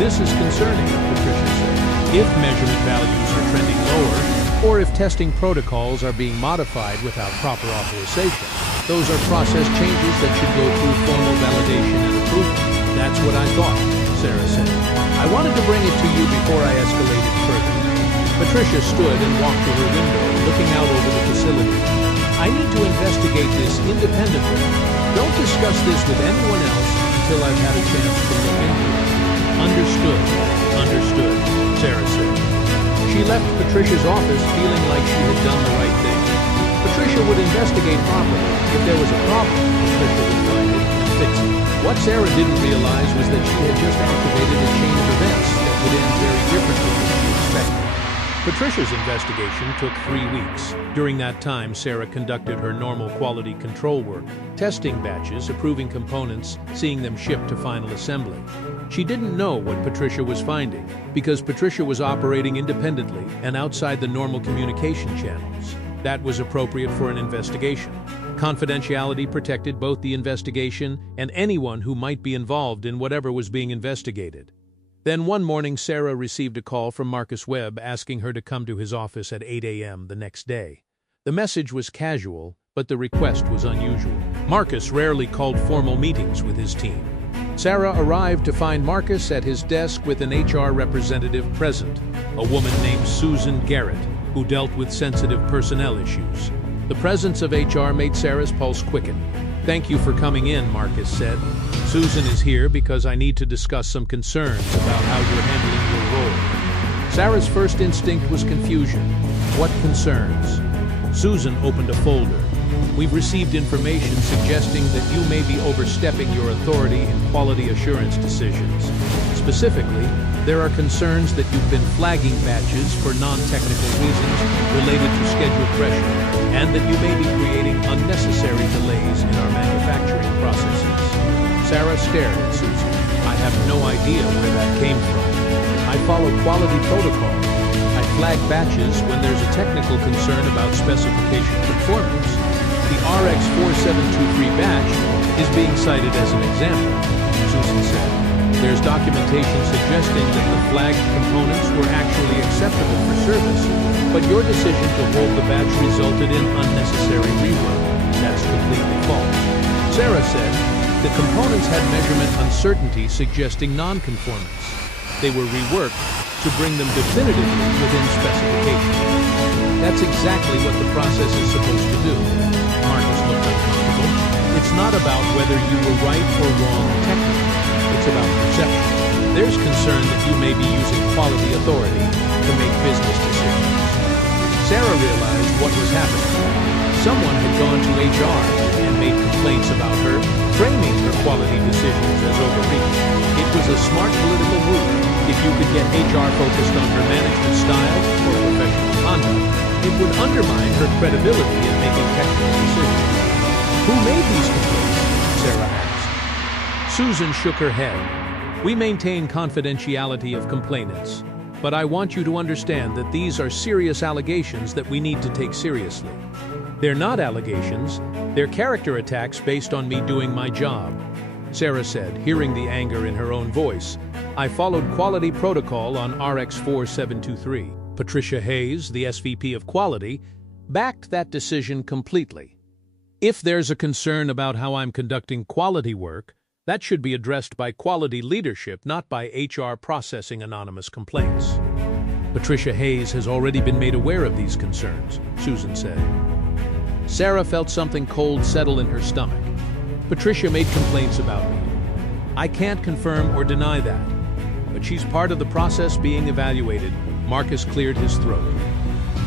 "This is concerning," Patricia said. "If measurement values are trending lower, or if testing protocols are being modified without proper authorization, those are process changes that should go through formal validation and approval." "That's what I thought," Sarah said. "I wanted to bring it to you before I escalated further." Patricia stood and walked to her window, looking out over the facility. "I need to investigate this independently. Don't discuss this with anyone else until I've had a chance to look into it." "Understood. Understood," Sarah said. She left Patricia's office feeling like she had done the right thing. Patricia would investigate properly. If there was a problem, Patricia would find it and fix it. What Sarah didn't realize was that she had just activated a chain of events that would end very differently than she expected. Patricia's investigation took 3 weeks. During that time, Sarah conducted her normal quality control work, testing batches, approving components, seeing them shipped to final assembly. She didn't know what Patricia was finding, because Patricia was operating independently and outside the normal communication channels. That was appropriate for an investigation. Confidentiality protected both the investigation and anyone who might be involved in whatever was being investigated. Then one morning, Sarah received a call from Marcus Webb asking her to come to his office at 8 a.m. the next day. The message was casual, but the request was unusual. Marcus rarely called formal meetings with his team. Sarah arrived to find Marcus at his desk with an HR representative present, a woman named Susan Garrett, who dealt with sensitive personnel issues. The presence of HR made Sarah's pulse quicken. "Thank you for coming in," Marcus said. "Susan is here because I need to discuss some concerns about how you're handling your role." Sarah's first instinct was confusion. "What concerns?" Susan opened a folder. "We've received information suggesting that you may be overstepping your authority in quality assurance decisions. Specifically, there are concerns that you've been flagging batches for non-technical reasons related to schedule pressure, and that you may be creating unnecessary delays in our manufacturing processes." Sarah stared at Susan. "I have no idea where that came from. I follow quality protocol. I flag batches when there's a technical concern about specification conformance. The RX4723 batch is being cited as an example," Susan said. "There's documentation suggesting that the flagged components were actually acceptable for service, but your decision to hold the batch resulted in unnecessary rework. That's completely false." Sarah said, "The components had measurement uncertainty suggesting non-conformance. They were reworked to bring them definitively within specification." "That's exactly what the process is supposed to do." Marcus looked uncomfortable. "It's not about whether you were right or wrong technically. It's about perception. There's concern that you may be using quality authority to make business decisions." Sarah realized what was happening. Someone had gone to HR and made complaints about her, framing her quality decisions as overreach. It was a smart political move. If you could get HR focused on her management style or professional conduct, it would undermine her credibility in making technical decisions. "Who made these complaints?" Sarah asked. Susan shook her head. "We maintain confidentiality of complainants, but I want you to understand that these are serious allegations that we need to take seriously." They're not allegations, they're character attacks based on me doing my job. Sarah said, hearing the anger in her own voice. I followed quality protocol on RX-4723. Patricia Hayes, the SVP of Quality, backed that decision completely. If there's a concern about how I'm conducting quality work, that should be addressed by quality leadership, not by HR processing anonymous complaints. Patricia Hayes has already been made aware of these concerns, Susan said. Sarah felt something cold settle in her stomach. Patricia made complaints about me. I can't confirm or deny that, but she's part of the process being evaluated. Marcus cleared his throat.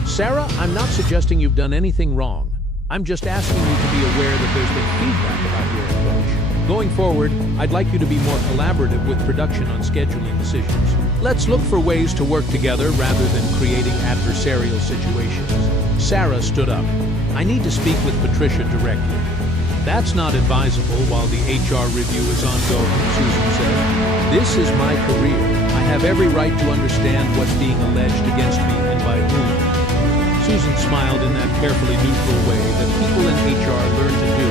Sarah, I'm not suggesting you've done anything wrong. I'm just asking you to be aware that there's been feedback about your approach. Going forward, I'd like you to be more collaborative with production on scheduling decisions. Let's look for ways to work together rather than creating adversarial situations. Sarah stood up. I need to speak with Patricia directly. That's not advisable while the HR review is ongoing, Susan said. This is my career. I have every right to understand what's being alleged against me and by whom. Susan smiled in that carefully neutral way that people in HR learn to do.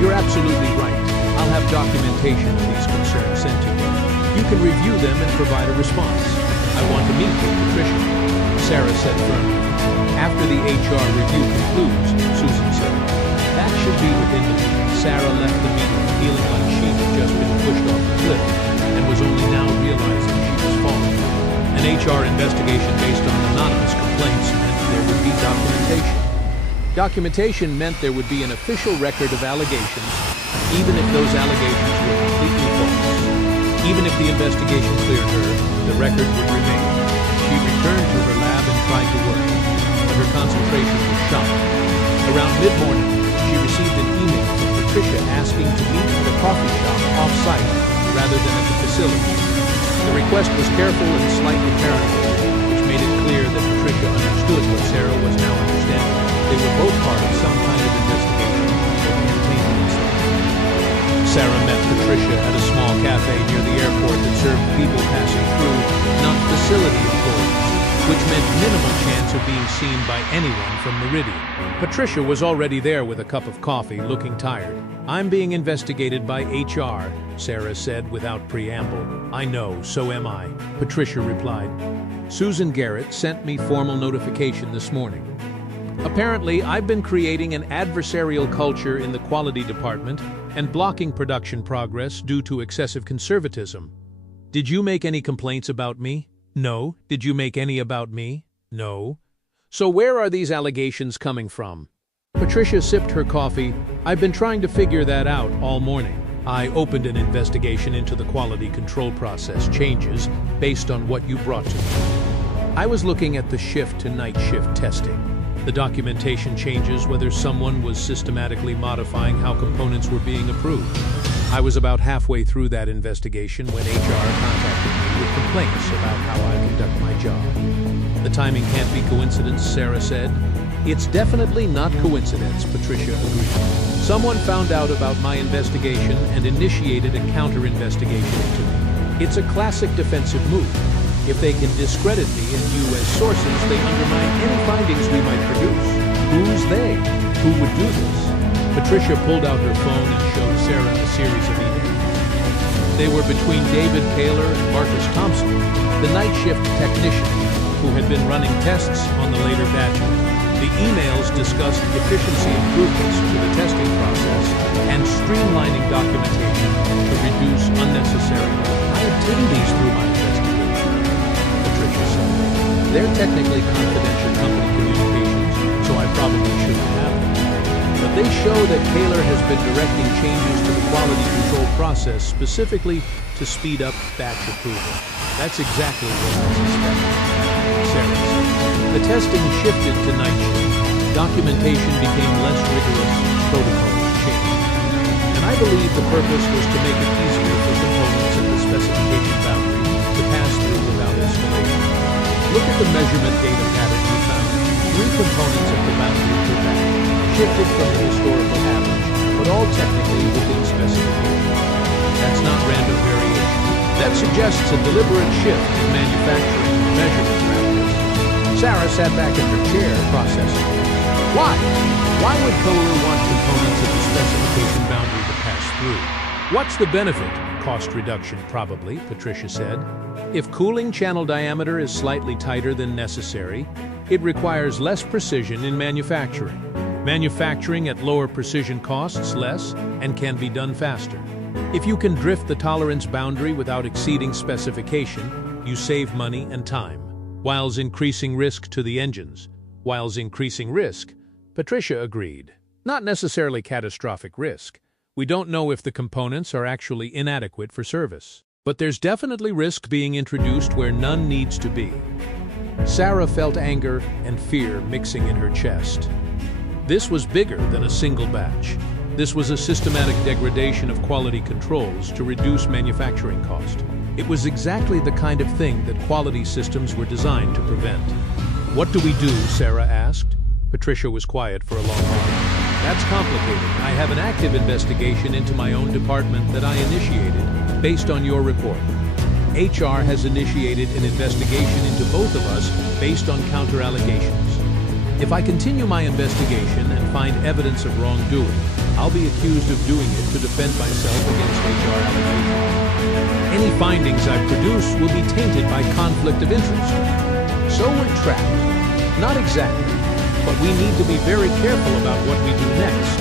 You're absolutely right. I'll have documentation of these concerns sent to you. You can review them and provide a response. I want to meet with Patricia, Sarah said firmly. After the HR review concludes, Susan said, that should be within the week. Sarah left the meeting feeling like she had just been pushed off the cliff and was only now realizing she was falling. An HR investigation based on anonymous complaints meant there would be documentation. Documentation meant there would be an official record of allegations, even if those allegations were completely false. Even if the investigation cleared her, the record would remain. She returned to her lab and tried to work, but her concentration was shot. Around mid-morning, she received an email from Patricia asking to meet at a coffee shop off-site rather than at the facility. The request was careful and slightly paranoid, which made it clear that Patricia understood what Sarah was now understanding. They were both part of some kind of investigation or campaign against them. Sarah met Patricia at a small cafe near the airport that served people passing through, not facility employees, which meant minimal chance of being seen by anyone from Meridian. Patricia was already there with a cup of coffee, looking tired. I'm being investigated by HR, Sarah said without preamble. I know, so am I, Patricia replied. Susan Garrett sent me formal notification this morning. Apparently, I've been creating an adversarial culture in the quality department and blocking production progress due to excessive conservatism. Did you make any complaints about me? No. Did you make any about me? No. So where are these allegations coming from? Patricia sipped her coffee. I've been trying to figure that out all morning. I opened an investigation into the quality control process changes based on what you brought to me. I was looking at the shift to night shift testing. The documentation changes whether someone was systematically modifying how components were being approved. I was about halfway through that investigation when HR contacted me with complaints about how I conduct my job. The timing can't be coincidence, Sarah said. It's definitely not coincidence, Patricia agreed. Someone found out about my investigation and initiated a counter-investigation into me. It's a classic defensive move. If they can discredit me and you as sources, they undermine any findings we might produce. Who's they? Who would do this? Patricia pulled out her phone and showed Sarah a series of emails. They were between David Kaler and Marcus Thompson, the night shift technician, who had been running tests on the later batches. The emails discussed efficiency improvements to the testing process and streamlining documentation to reduce unnecessary work. I obtained these through my investigation, Patricia said. They're technically confidential company communications, so I probably shouldn't have them. But they show that Kaler has been directing changes to the quality control process specifically to speed up batch approval. That's exactly what I suspected, Sarah said. The testing shifted to night shift. Documentation became less rigorous, protocols changed. And I believe the purpose was to make it easier for components at the specification boundary to pass through without escalation. Look at the measurement data pattern we found. 3 components at the boundary per batch, shifted from the historical average, but all technically within specification. That's not random variation. That suggests a deliberate shift in manufacturing measurement practice. Sarah sat back in her chair, processing. Why? Why would Kohler want components at the specification boundary to pass through? What's the benefit? Cost reduction, probably, Patricia said. If cooling channel diameter is slightly tighter than necessary, it requires less precision in manufacturing. Manufacturing at lower precision costs less and can be done faster. If you can drift the tolerance boundary without exceeding specification, you save money and time, whilst increasing risk to the engines. Whilst increasing risk, Patricia agreed. Not necessarily catastrophic risk. We don't know if the components are actually inadequate for service. But there's definitely risk being introduced where none needs to be. Sarah felt anger and fear mixing in her chest. This was bigger than a single batch. This was a systematic degradation of quality controls to reduce manufacturing cost. It was exactly the kind of thing that quality systems were designed to prevent. What do we do? Sarah asked. Patricia was quiet for a long moment. That's complicated. I have an active investigation into my own department that I initiated based on your report. HR has initiated an investigation into both of us based on counter-allegations. If I continue my investigation and find evidence of wrongdoing, I'll be accused of doing it to defend myself against HR allegations. Any findings I produce will be tainted by conflict of interest. So we're trapped. Not exactly, but we need to be very careful about what we do next.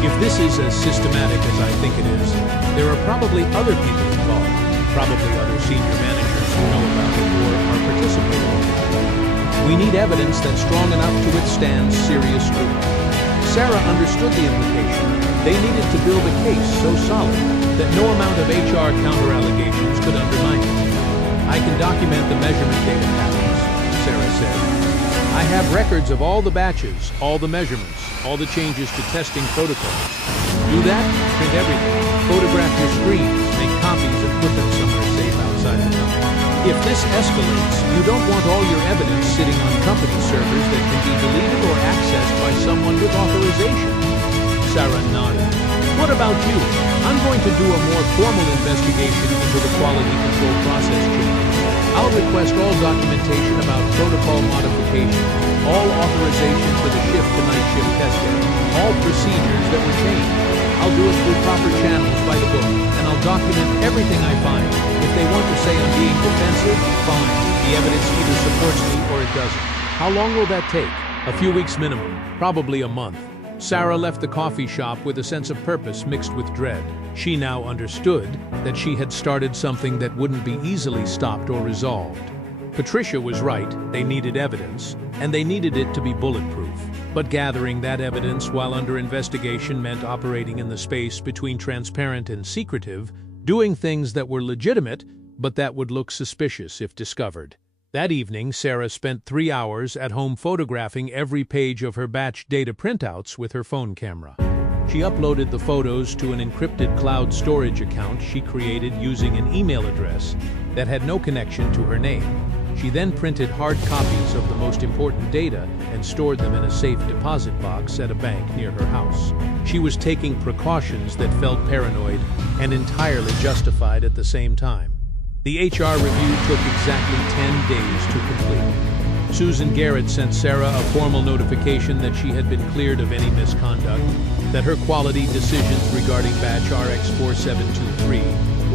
If this is as systematic as I think it is, there are probably other people involved, probably other senior managers who know about it or are participating in it. We need evidence that's strong enough to withstand serious scrutiny. Sarah understood the implication. They needed to build a case so solid that no amount of HR counter-allegations could undermine it. I can document the measurement data patterns, Sarah said. I have records of all the batches, all the measurements, all the changes to testing protocols. Do that, print everything, photograph your screens, make copies and put them somewhere safe outside the company. If this escalates, you don't want all your evidence sitting on company servers that can be deleted or accessed by someone with authorization. Sarah nodded. What about you? I'm going to do a more formal investigation into the quality control process changes. I'll request all documentation about protocol modifications, all authorization for the shift-to-night shift testing, all procedures that were changed. I'll do it through proper channels by the book, and I'll document everything I find. If they want to say I'm being defensive, fine. The evidence either supports me or it doesn't. How long will that take? A few weeks minimum, probably a month. Sarah left the coffee shop with a sense of purpose mixed with dread. She now understood that she had started something that wouldn't be easily stopped or resolved. Patricia was right, they needed evidence, and they needed it to be bulletproof. But gathering that evidence while under investigation meant operating in the space between transparent and secretive, doing things that were legitimate, but that would look suspicious if discovered. That evening, Sarah spent 3 hours at home photographing every page of her batch data printouts with her phone camera. She uploaded the photos to an encrypted cloud storage account she created using an email address that had no connection to her name. She then printed hard copies of the most important data and stored them in a safe deposit box at a bank near her house. She was taking precautions that felt paranoid and entirely justified at the same time. The HR review took exactly 10 days to complete. Susan Garrett sent Sarah a formal notification that she had been cleared of any misconduct, that her quality decisions regarding batch RX4723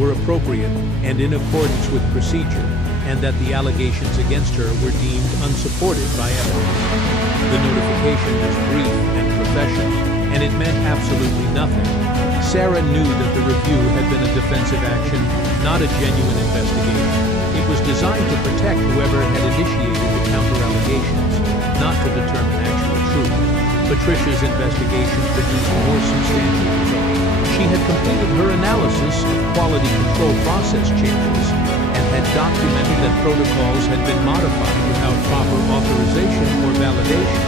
were appropriate and in accordance with procedure, and that the allegations against her were deemed unsupported by evidence. The notification was brief and professional, and it meant absolutely nothing. Sarah knew that the review had been a defensive action, not a genuine investigation. It was designed to protect whoever had initiated the counter-allegations, not to determine actual truth. Patricia's investigation produced more substantial results. She had completed her analysis of quality control process changes and had documented that protocols had been modified without proper authorization or validation.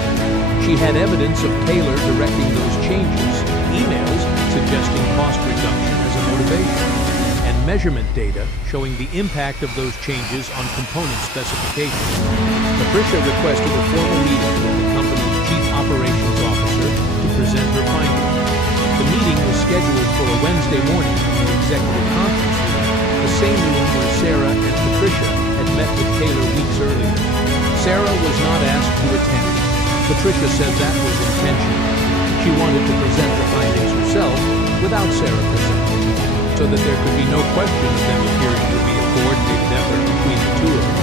She had evidence of Taylor directing those changes, emails suggesting cost reduction as a motivation, and measurement data showing the impact of those changes on component specifications. Patricia requested a formal meeting with the company's chief operations officer to present her findings. The meeting was scheduled for a Wednesday morning in the executive conference room, the same room where Sarah and Patricia had met with Taylor weeks earlier. Sarah was not asked to attend. Patricia said that was intentional. She wanted to present the findings herself without Sarah presenting, so that there could be no question of them appearing to be a coordinated effort between the two of them.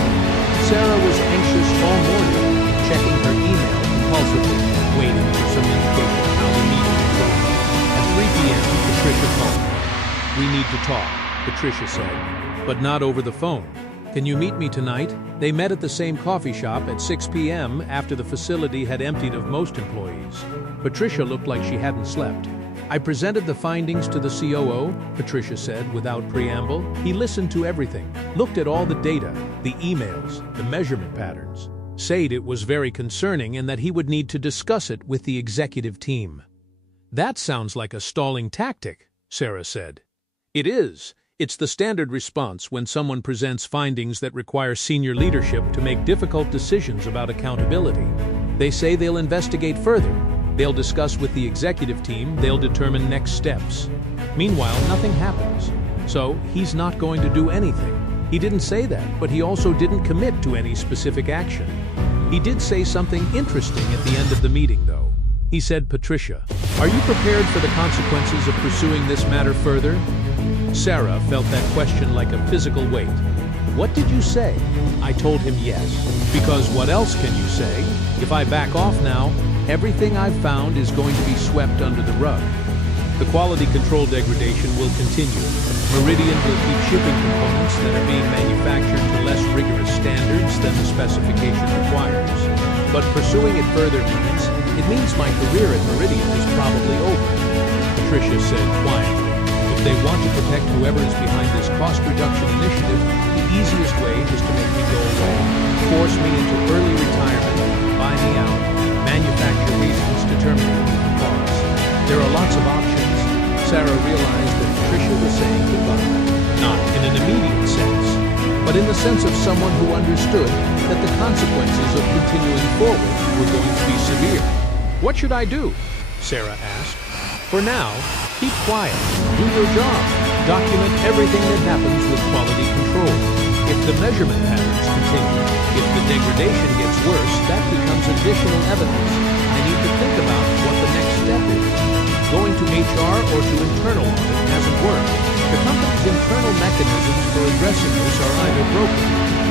Sarah was anxious all morning, checking her email compulsively, waiting for some indication of how the meeting was going. At 3 p.m., Patricia called. "We need to talk," Patricia said, "but not over the phone. Can you meet me tonight?" They met at the same coffee shop at 6 p.m. after the facility had emptied of most employees. Patricia looked like she hadn't slept. "I presented the findings to the COO," Patricia said without preamble. "He listened to everything, looked at all the data, the emails, the measurement patterns. Said it was very concerning and that he would need to discuss it with the executive team." "That sounds like a stalling tactic," Sarah said. "It is. It's the standard response when someone presents findings that require senior leadership to make difficult decisions about accountability. They say they'll investigate further. They'll discuss with the executive team, they'll determine next steps. Meanwhile, nothing happens. So, he's not going to do anything. He didn't say that, but he also didn't commit to any specific action. He did say something interesting at the end of the meeting, though. He said, 'Patricia, are you prepared for the consequences of pursuing this matter further?' Sarah felt that question like a physical weight. 'What did you say?' I told him yes. Because what else can you say? If I back off now, everything I've found is going to be swept under the rug. The quality control degradation will continue. Meridian will keep shipping components that are being manufactured to less rigorous standards than the specification requires. But pursuing it further means my career at Meridian is probably over," Patricia said quietly. "If they want to protect whoever is behind this cost reduction initiative, the easiest way is to make me go away, force me into early retirement, buy me out, manufacture reasons to terminate me because there are lots of options." Sarah realized that Patricia was saying goodbye, not in an immediate sense, but in the sense of someone who understood that the consequences of continuing forward were going to be severe. "What should I do?" Sarah asked. "For now, keep quiet, do your job, document everything that happens with quality control. If the measurement patterns continue, if the degradation gets worse, that becomes additional evidence. I need to think about what the next step is. Going to HR or to internal audit hasn't worked. The company's internal mechanisms for addressing this are either broken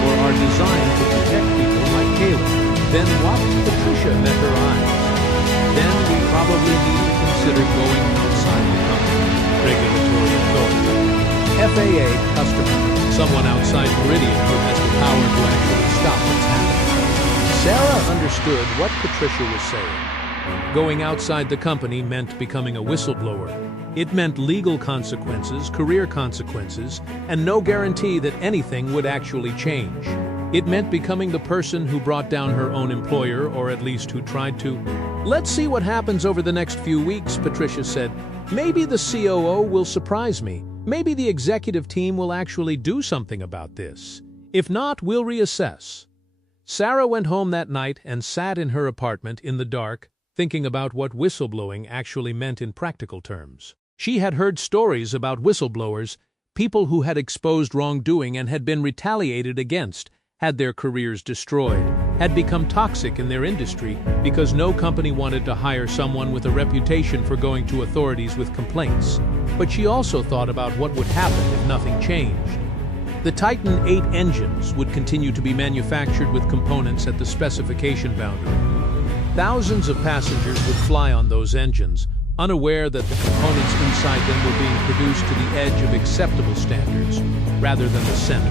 or are designed to protect people like Kayla." Then what? Patricia met her eyes. "Then we probably need to consider going outside the company. Regulatory authority. FAA customer. Someone outside Meridian who has the power to actually stop what's happening." Sarah understood what Patricia was saying. Going outside the company meant becoming a whistleblower. It meant legal consequences, career consequences, and no guarantee that anything would actually change. It meant becoming the person who brought down her own employer, or at least who tried to. "Let's see what happens over the next few weeks," Patricia said. "Maybe the COO will surprise me. Maybe the executive team will actually do something about this. If not, we'll reassess." Sarah went home that night and sat in her apartment in the dark, thinking about what whistleblowing actually meant in practical terms. She had heard stories about whistleblowers, people who had exposed wrongdoing and had been retaliated against, had their careers destroyed, had become toxic in their industry because no company wanted to hire someone with a reputation for going to authorities with complaints. But she also thought about what would happen if nothing changed. The Titan 8 engines would continue to be manufactured with components at the specification boundary. Thousands of passengers would fly on those engines, unaware that the components inside them were being produced to the edge of acceptable standards, rather than the center.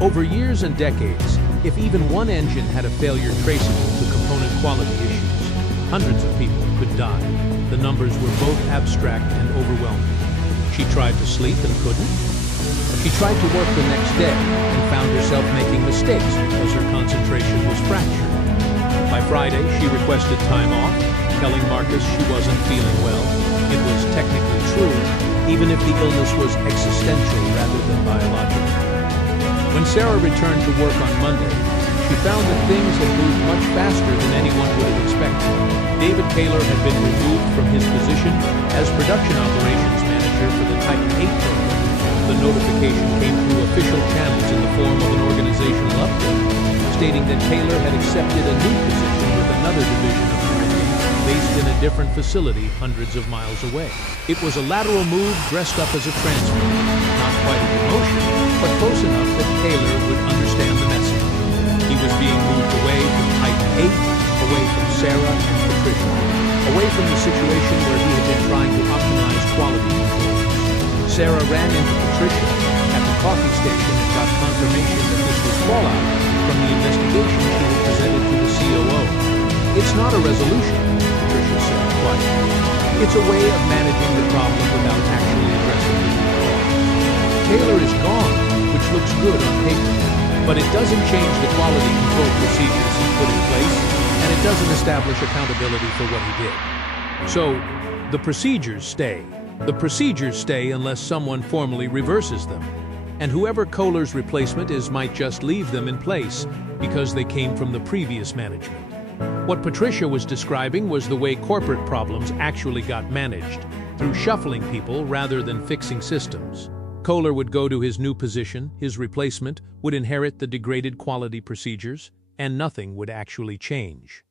Over years and decades, if even one engine had a failure traceable to component quality issues, hundreds of people could die. The numbers were both abstract and overwhelming. She tried to sleep and couldn't. She tried to work the next day and found herself making mistakes because her concentration was fractured. By Friday, she requested time off, telling Marcus she wasn't feeling well. It was technically true, even if the illness was existential rather than biological. When Sarah returned to work on Monday, she found that things had moved much faster than anyone would have expected. David Taylor had been removed from his position as production operations manager for the Titan 8 program. The notification came through official channels in the form of an organizational update, stating that Taylor had accepted a new position with another division of Meridian based in a different facility hundreds of miles away. It was a lateral move dressed up as a transfer, not quite a demotion, but close enough that Taylor would understand the message. He was being moved away from Titan 8, away from Sarah and Patricia, away from the situation where he had been trying to optimize quality controls. Sarah ran into Patricia at the coffee station and got confirmation that this was fallout from the investigation she had presented to the COO. "It's not a resolution," Patricia said quietly. "It's a way of managing the problem without actually addressing the root cause. Taylor is gone, which looks good on paper, but it doesn't change the quality control procedures he put in place, and it doesn't establish accountability for what he did. So, the procedures stay. The procedures stay unless someone formally reverses them. And whoever Kohler's replacement is might just leave them in place because they came from the previous management." What Patricia was describing was the way corporate problems actually got managed, through shuffling people rather than fixing systems. Kohler would go to his new position, his replacement would inherit the degraded quality procedures, and nothing would actually change.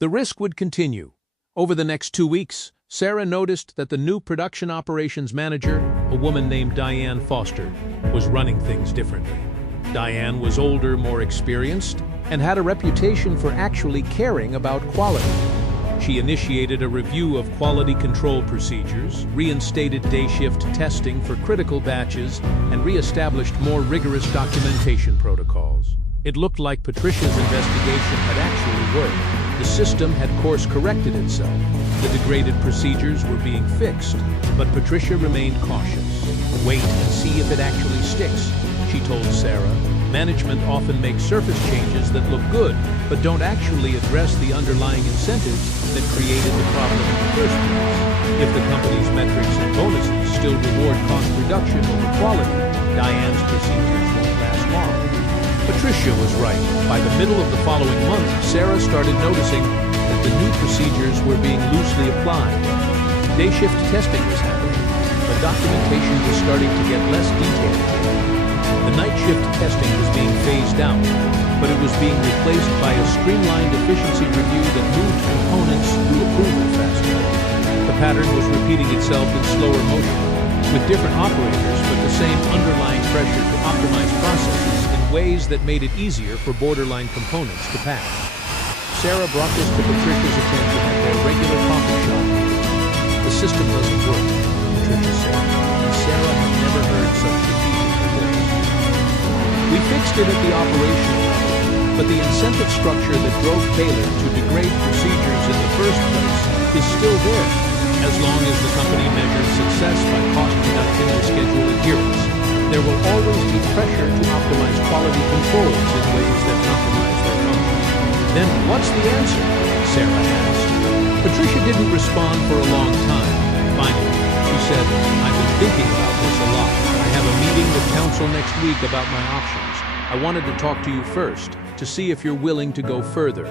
The risk would continue. Over the next 2 weeks, Sarah noticed that the new production operations manager, a woman named Diane Foster, was running things differently. Diane was older, more experienced, and had a reputation for actually caring about quality. She initiated a review of quality control procedures, reinstated day shift testing for critical batches, and re-established more rigorous documentation protocols. It looked like Patricia's investigation had actually worked. The system had course-corrected itself. The degraded procedures were being fixed, but Patricia remained cautious. "Wait and see if it actually sticks," she told Sarah. "Management often makes surface changes that look good, but don't actually address the underlying incentives that created the problem in the first place. If the company's metrics and bonuses still reward cost reduction over quality, Diane's procedures won't last long." Patricia was right. By the middle of the following month, Sarah started noticing that the new procedures were being loosely applied. Day shift testing was happening, but documentation was starting to get less detailed. The night shift testing was being phased out, but it was being replaced by a streamlined efficiency review that moved components through approval faster. The pattern was repeating itself in slower motion, with different operators but the same underlying pressure to optimize processes in ways that made it easier for borderline components to pass. Sarah brought this to Patricia's attention at their regular coffee shop. "The system doesn't work," Patricia said, and Sarah had never heard such defeating voice. "We fixed it at the operational level, but the incentive structure that drove Taylor to degrade procedures in the first place is still there. As long as the company measures success by cost reduction and schedule adherence, there will always be pressure to optimize quality controls in ways that compromise their function." "Then what's the answer?" Sarah asked. Patricia didn't respond for a long time. Finally, she said, "I've been thinking about this a lot. I have a meeting with council next week about my options. I wanted to talk to you first, to see if you're willing to go further."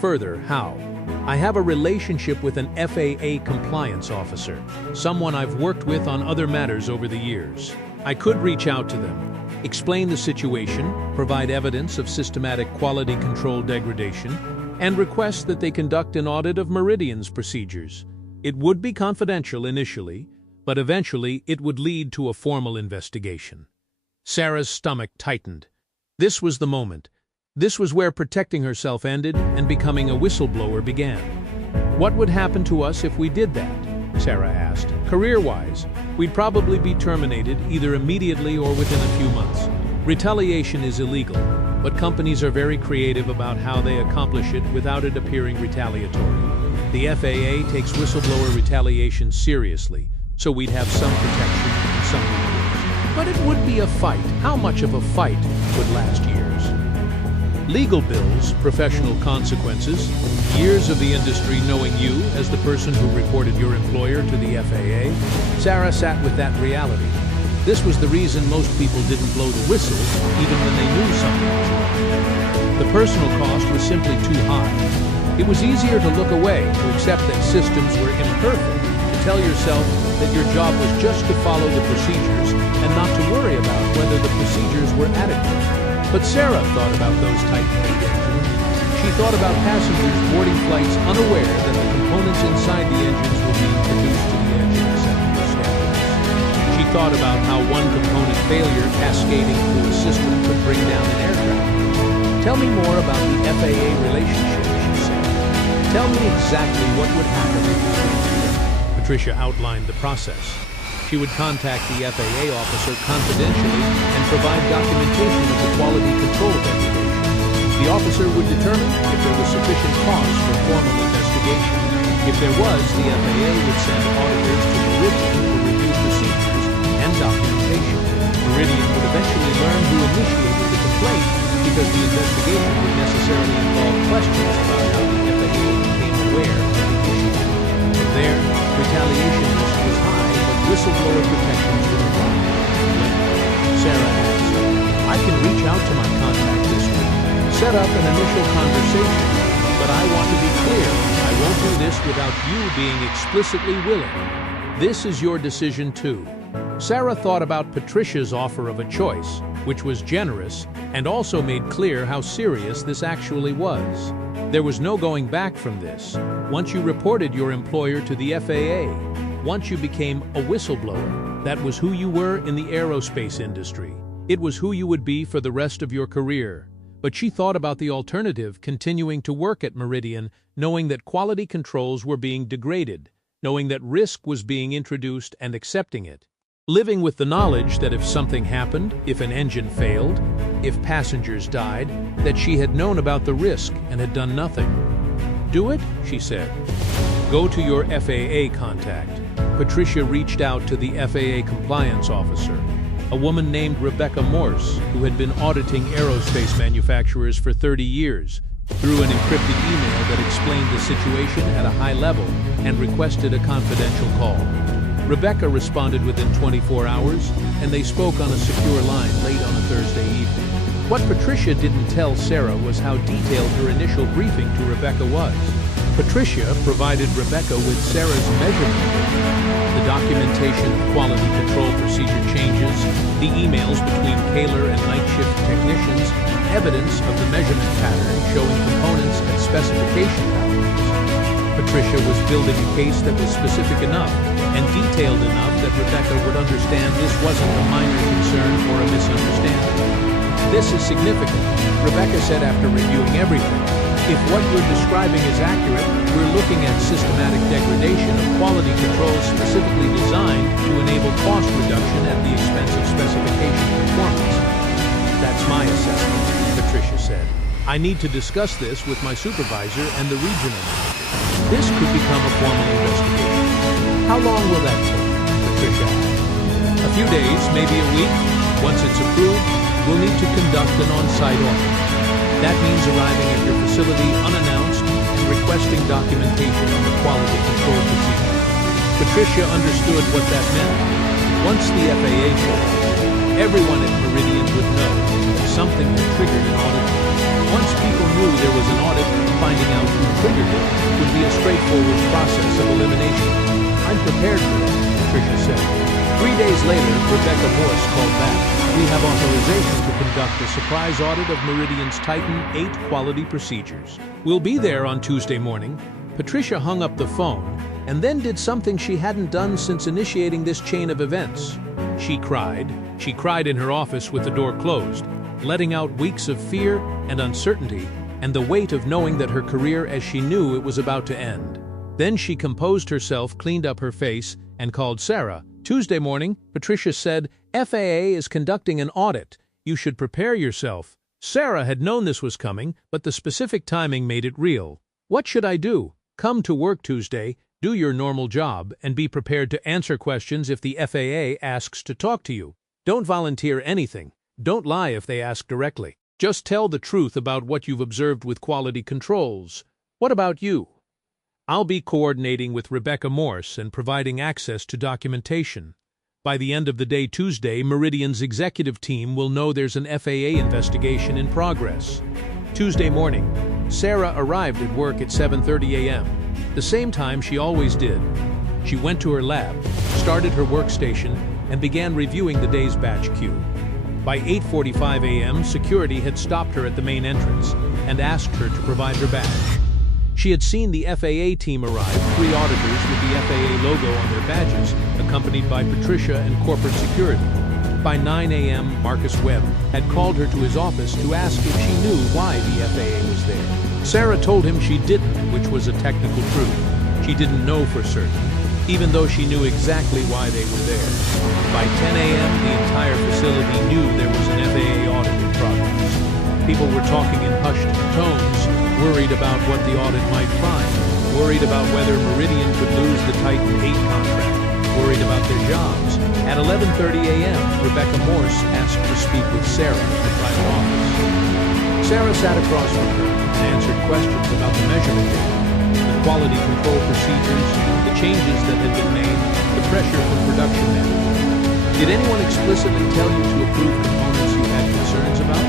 "Further, how?" "I have a relationship with an FAA compliance officer, someone I've worked with on other matters over the years. I could reach out to them, explain the situation, provide evidence of systematic quality control degradation, and request that they conduct an audit of Meridian's procedures. It would be confidential initially, but eventually it would lead to a formal investigation." Sarah's stomach tightened. This was the moment. This was where protecting herself ended and becoming a whistleblower began. "What would happen to us if we did that?" Sarah asked. "Career-wise, we'd probably be terminated either immediately or within a few months. Retaliation is illegal, but companies are very creative about how they accomplish it without it appearing retaliatory. The FAA takes whistleblower retaliation seriously, so we'd have some protection and some recourse. But it would be a fight. How much of a fight would last years? Legal bills, professional consequences, years of the industry knowing you as the person who reported your employer to the FAA. Sarah sat with that reality. This was the reason most people didn't blow the whistles, even when they knew something was wrong. The personal cost was simply too high. It was easier to look away, to accept that systems were imperfect, to tell yourself that your job was just to follow the procedures and not to worry about whether the procedures were adequate. But Sarah thought about those Titan 8 engines. She thought about passengers boarding flights unaware that the components components inside the engines were being produced to the engine acceptable standards. She thought about how one component failure cascading through a system could bring down an aircraft. "Tell me more about the FAA relationship," she said. "Tell me exactly what would happen if we went through." Patricia outlined the process. She would contact the FAA officer confidentially and provide documentation of the quality control degradation. The officer would determine if there was sufficient cause for formal investigation. If there was, the FAA would send auditors to Meridian to review procedures and documentation. Meridian would eventually learn who initiated the complaint because the investigation would necessarily involve questions about how the FAA became aware of the issue. From there, retaliation risk was high, but whistleblower protections would apply. Sarah asked, "I can reach out to my contact this week, set up an initial conversation, but I want to be clear, I won't do this without you being explicitly willing. This is your decision too." Sarah thought about Patricia's offer of a choice, which was generous and also made clear how serious this actually was. There was no going back from this. Once you reported your employer to the FAA, once you became a whistleblower, that was who you were in the aerospace industry. It was who you would be for the rest of your career. But she thought about the alternative, continuing to work at Meridian, knowing that quality controls were being degraded, knowing that risk was being introduced and accepting it. Living with the knowledge that if something happened, if an engine failed, if passengers died, that she had known about the risk and had done nothing. "Do it," she said. "Go to your FAA contact." Patricia reached out to the FAA compliance officer, a woman named Rebecca Morse, who had been auditing aerospace manufacturers for 30 years, through an encrypted email that explained the situation at a high level and requested a confidential call. Rebecca responded within 24 hours, and they spoke on a secure line late on a Thursday evening. What Patricia didn't tell Sarah was how detailed her initial briefing to Rebecca was. Patricia provided Rebecca with Sarah's measurement data, the documentation of quality control procedure changes, the emails between Kaler and night shift technicians, evidence of the measurement pattern showing components and specification values. Patricia was building a case that was specific enough and detailed enough that Rebecca would understand this wasn't a minor concern or a misunderstanding. "This is significant," Rebecca said after reviewing everything. "If what you're describing is accurate, we're looking at systematic degradation of quality controls specifically designed to enable cost reduction at the expense of specification performance." "That's my assessment," Patricia said. "I need to discuss this with my supervisor and the regional manager. This could become a formal investigation." "How long will that take?" Patricia asked. "A few days, maybe a week. Once it's approved, we'll need to conduct an on-site audit. That means arriving at your facility unannounced and requesting documentation on the quality control procedure." Patricia understood what that meant. Once the FAA showed up, everyone at Meridian would know that something had triggered an audit. Once people knew there was an audit, finding out who triggered it would be a straightforward process of elimination. "I'm prepared for that," Patricia said. 3 days later, Rebecca Morse called back. "We have authorization to conduct a surprise audit of Meridian's Titan 8 quality procedures. We'll be there on Tuesday morning." Patricia hung up the phone and then did something she hadn't done since initiating this chain of events. She cried. She cried in her office with the door closed, letting out weeks of fear and uncertainty and the weight of knowing that her career as she knew it was about to end. Then she composed herself, cleaned up her face, and called Sarah. "Tuesday morning," Patricia said, "FAA is conducting an audit. You should prepare yourself." Sarah had known this was coming, but the specific timing made it real. "What should I do?" "Come to work Tuesday, do your normal job, and be prepared to answer questions if the FAA asks to talk to you. Don't volunteer anything. Don't lie if they ask directly. Just tell the truth about what you've observed with quality controls. What about you?" "I'll be coordinating with Rebecca Morse and providing access to documentation. By the end of the day Tuesday, Meridian's executive team will know there's an FAA investigation in progress." Tuesday morning, Sarah arrived at work at 7:30 a.m., the same time she always did. She went to her lab, started her workstation, and began reviewing the day's batch queue. By 8:45 a.m., security had stopped her at the main entrance and asked her to provide her badge. She had seen the FAA team arrive, 3 auditors with the FAA logo on their badges, accompanied by Patricia and corporate security. By 9 a.m., Marcus Webb had called her to his office to ask if she knew why the FAA was there. Sarah told him she didn't, which was a technical truth. She didn't know for certain, even though she knew exactly why they were there. By 10 a.m., the entire facility knew there was an FAA audit in progress. People were talking in hushed tones, worried about what the audit might find, worried about whether Meridian could lose the Titan 8 contract, worried about their jobs. At 11:30 a.m., Rebecca Morse asked to speak with Sarah in the private office. Sarah sat across from her and answered questions about the measurement data, the quality control procedures, the changes that had been made, the pressure from production management. Did anyone explicitly tell you to approve components you had concerns about?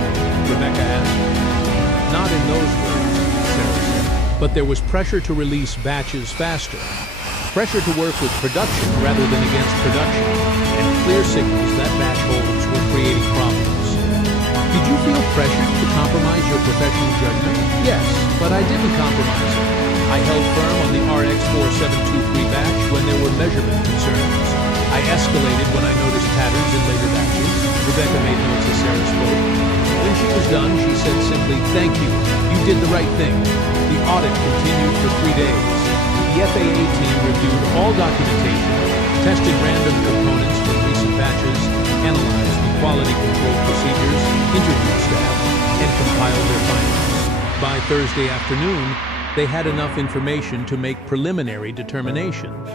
Rebecca asked. Not in those words, Sarah said. But there was pressure to release batches faster. Pressure to work with production rather than against production, and clear signals that batch holders were creating problems. Did you feel pressured to compromise your professional judgment? Yes, but I didn't compromise it. I held firm on the RX-4723 batch when there were measurement concerns. I escalated when I noticed patterns in later batches. Rebecca made notes as Sarah spoke. When she was done, she said simply, "Thank you. You did the right thing." The audit continued for 3 days. The FAA team reviewed all documentation, tested random components from recent batches, analyzed the quality control procedures, interviewed staff, and compiled their findings. By Thursday afternoon, they had enough information to make preliminary determinations.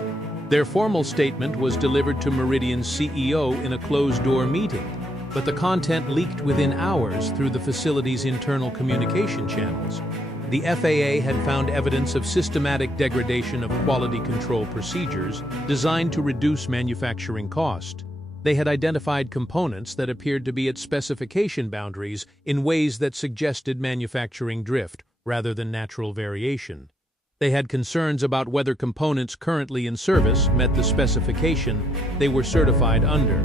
Their formal statement was delivered to Meridian's CEO in a closed-door meeting, but the content leaked within hours through the facility's internal communication channels. The FAA had found evidence of systematic degradation of quality control procedures designed to reduce manufacturing cost. They had identified components that appeared to be at specification boundaries in ways that suggested manufacturing drift rather than natural variation. They had concerns about whether components currently in service met the specification they were certified under.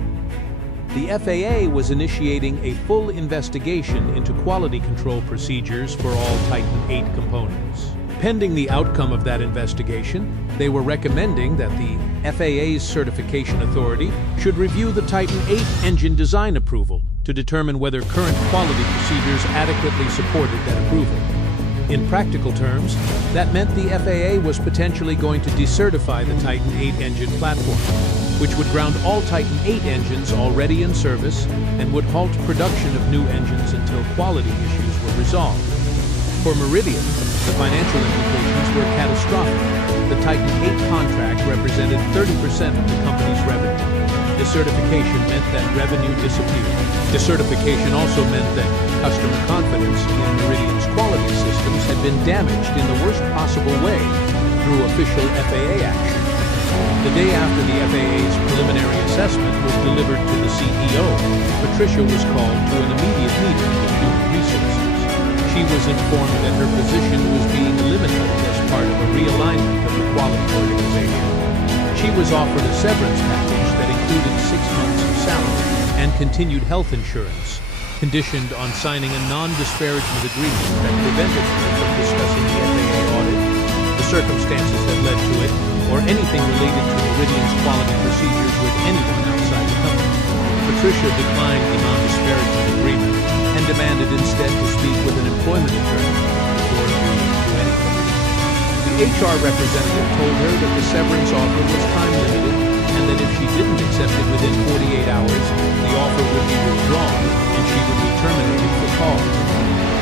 The FAA was initiating a full investigation into quality control procedures for all Titan 8 components. Pending the outcome of that investigation, they were recommending that the FAA's certification authority should review the Titan 8 engine design approval to determine whether current quality procedures adequately supported that approval. In practical terms, that meant the FAA was potentially going to decertify the Titan 8 engine platform, which would ground all Titan 8 engines already in service and would halt production of new engines until quality issues were resolved. For Meridian, the financial implications were catastrophic. The Titan 8 contract represented 30% of the company's revenue. Decertification meant that revenue disappeared. Decertification also meant that customer confidence in Meridian's quality systems had been damaged in the worst possible way through official FAA action. The day after the FAA's preliminary assessment was delivered to the CEO, Patricia was called to an immediate meeting with Human Resources. She was informed that her position was being eliminated as part of a realignment of the quality organization. She was offered a severance package that included 6 months of salary and continued health insurance, conditioned on signing a non-disparagement agreement that prevented her from discussing the FAA audit, the circumstances that led to it, or anything related to Meridian's quality procedures with anyone outside the company. Patricia declined the non-disparagement agreement and demanded instead to speak with an employment attorney before agreeing to do anything. The HR representative told her that the severance offer was time-limited and that if she didn't accept it within 48 hours, the offer would be withdrawn and she would be terminated for cause.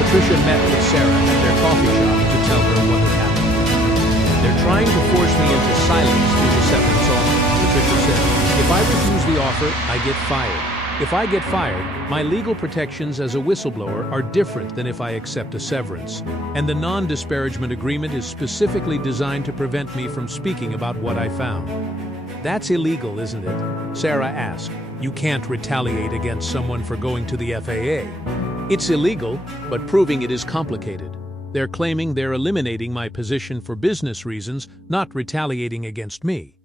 Patricia met with Sarah at their coffee shop to tell her what had happened. "They're trying to force me into silence through the severance offer," Patricia said. "If I refuse the offer, I get fired. If I get fired, my legal protections as a whistleblower are different than if I accept a severance. And the non-disparagement agreement is specifically designed to prevent me from speaking about what I found." "That's illegal, isn't it?" Sarah asked. "You can't retaliate against someone for going to the FAA." "It's illegal, but proving it is complicated. They're claiming they're eliminating my position for business reasons, not retaliating against me.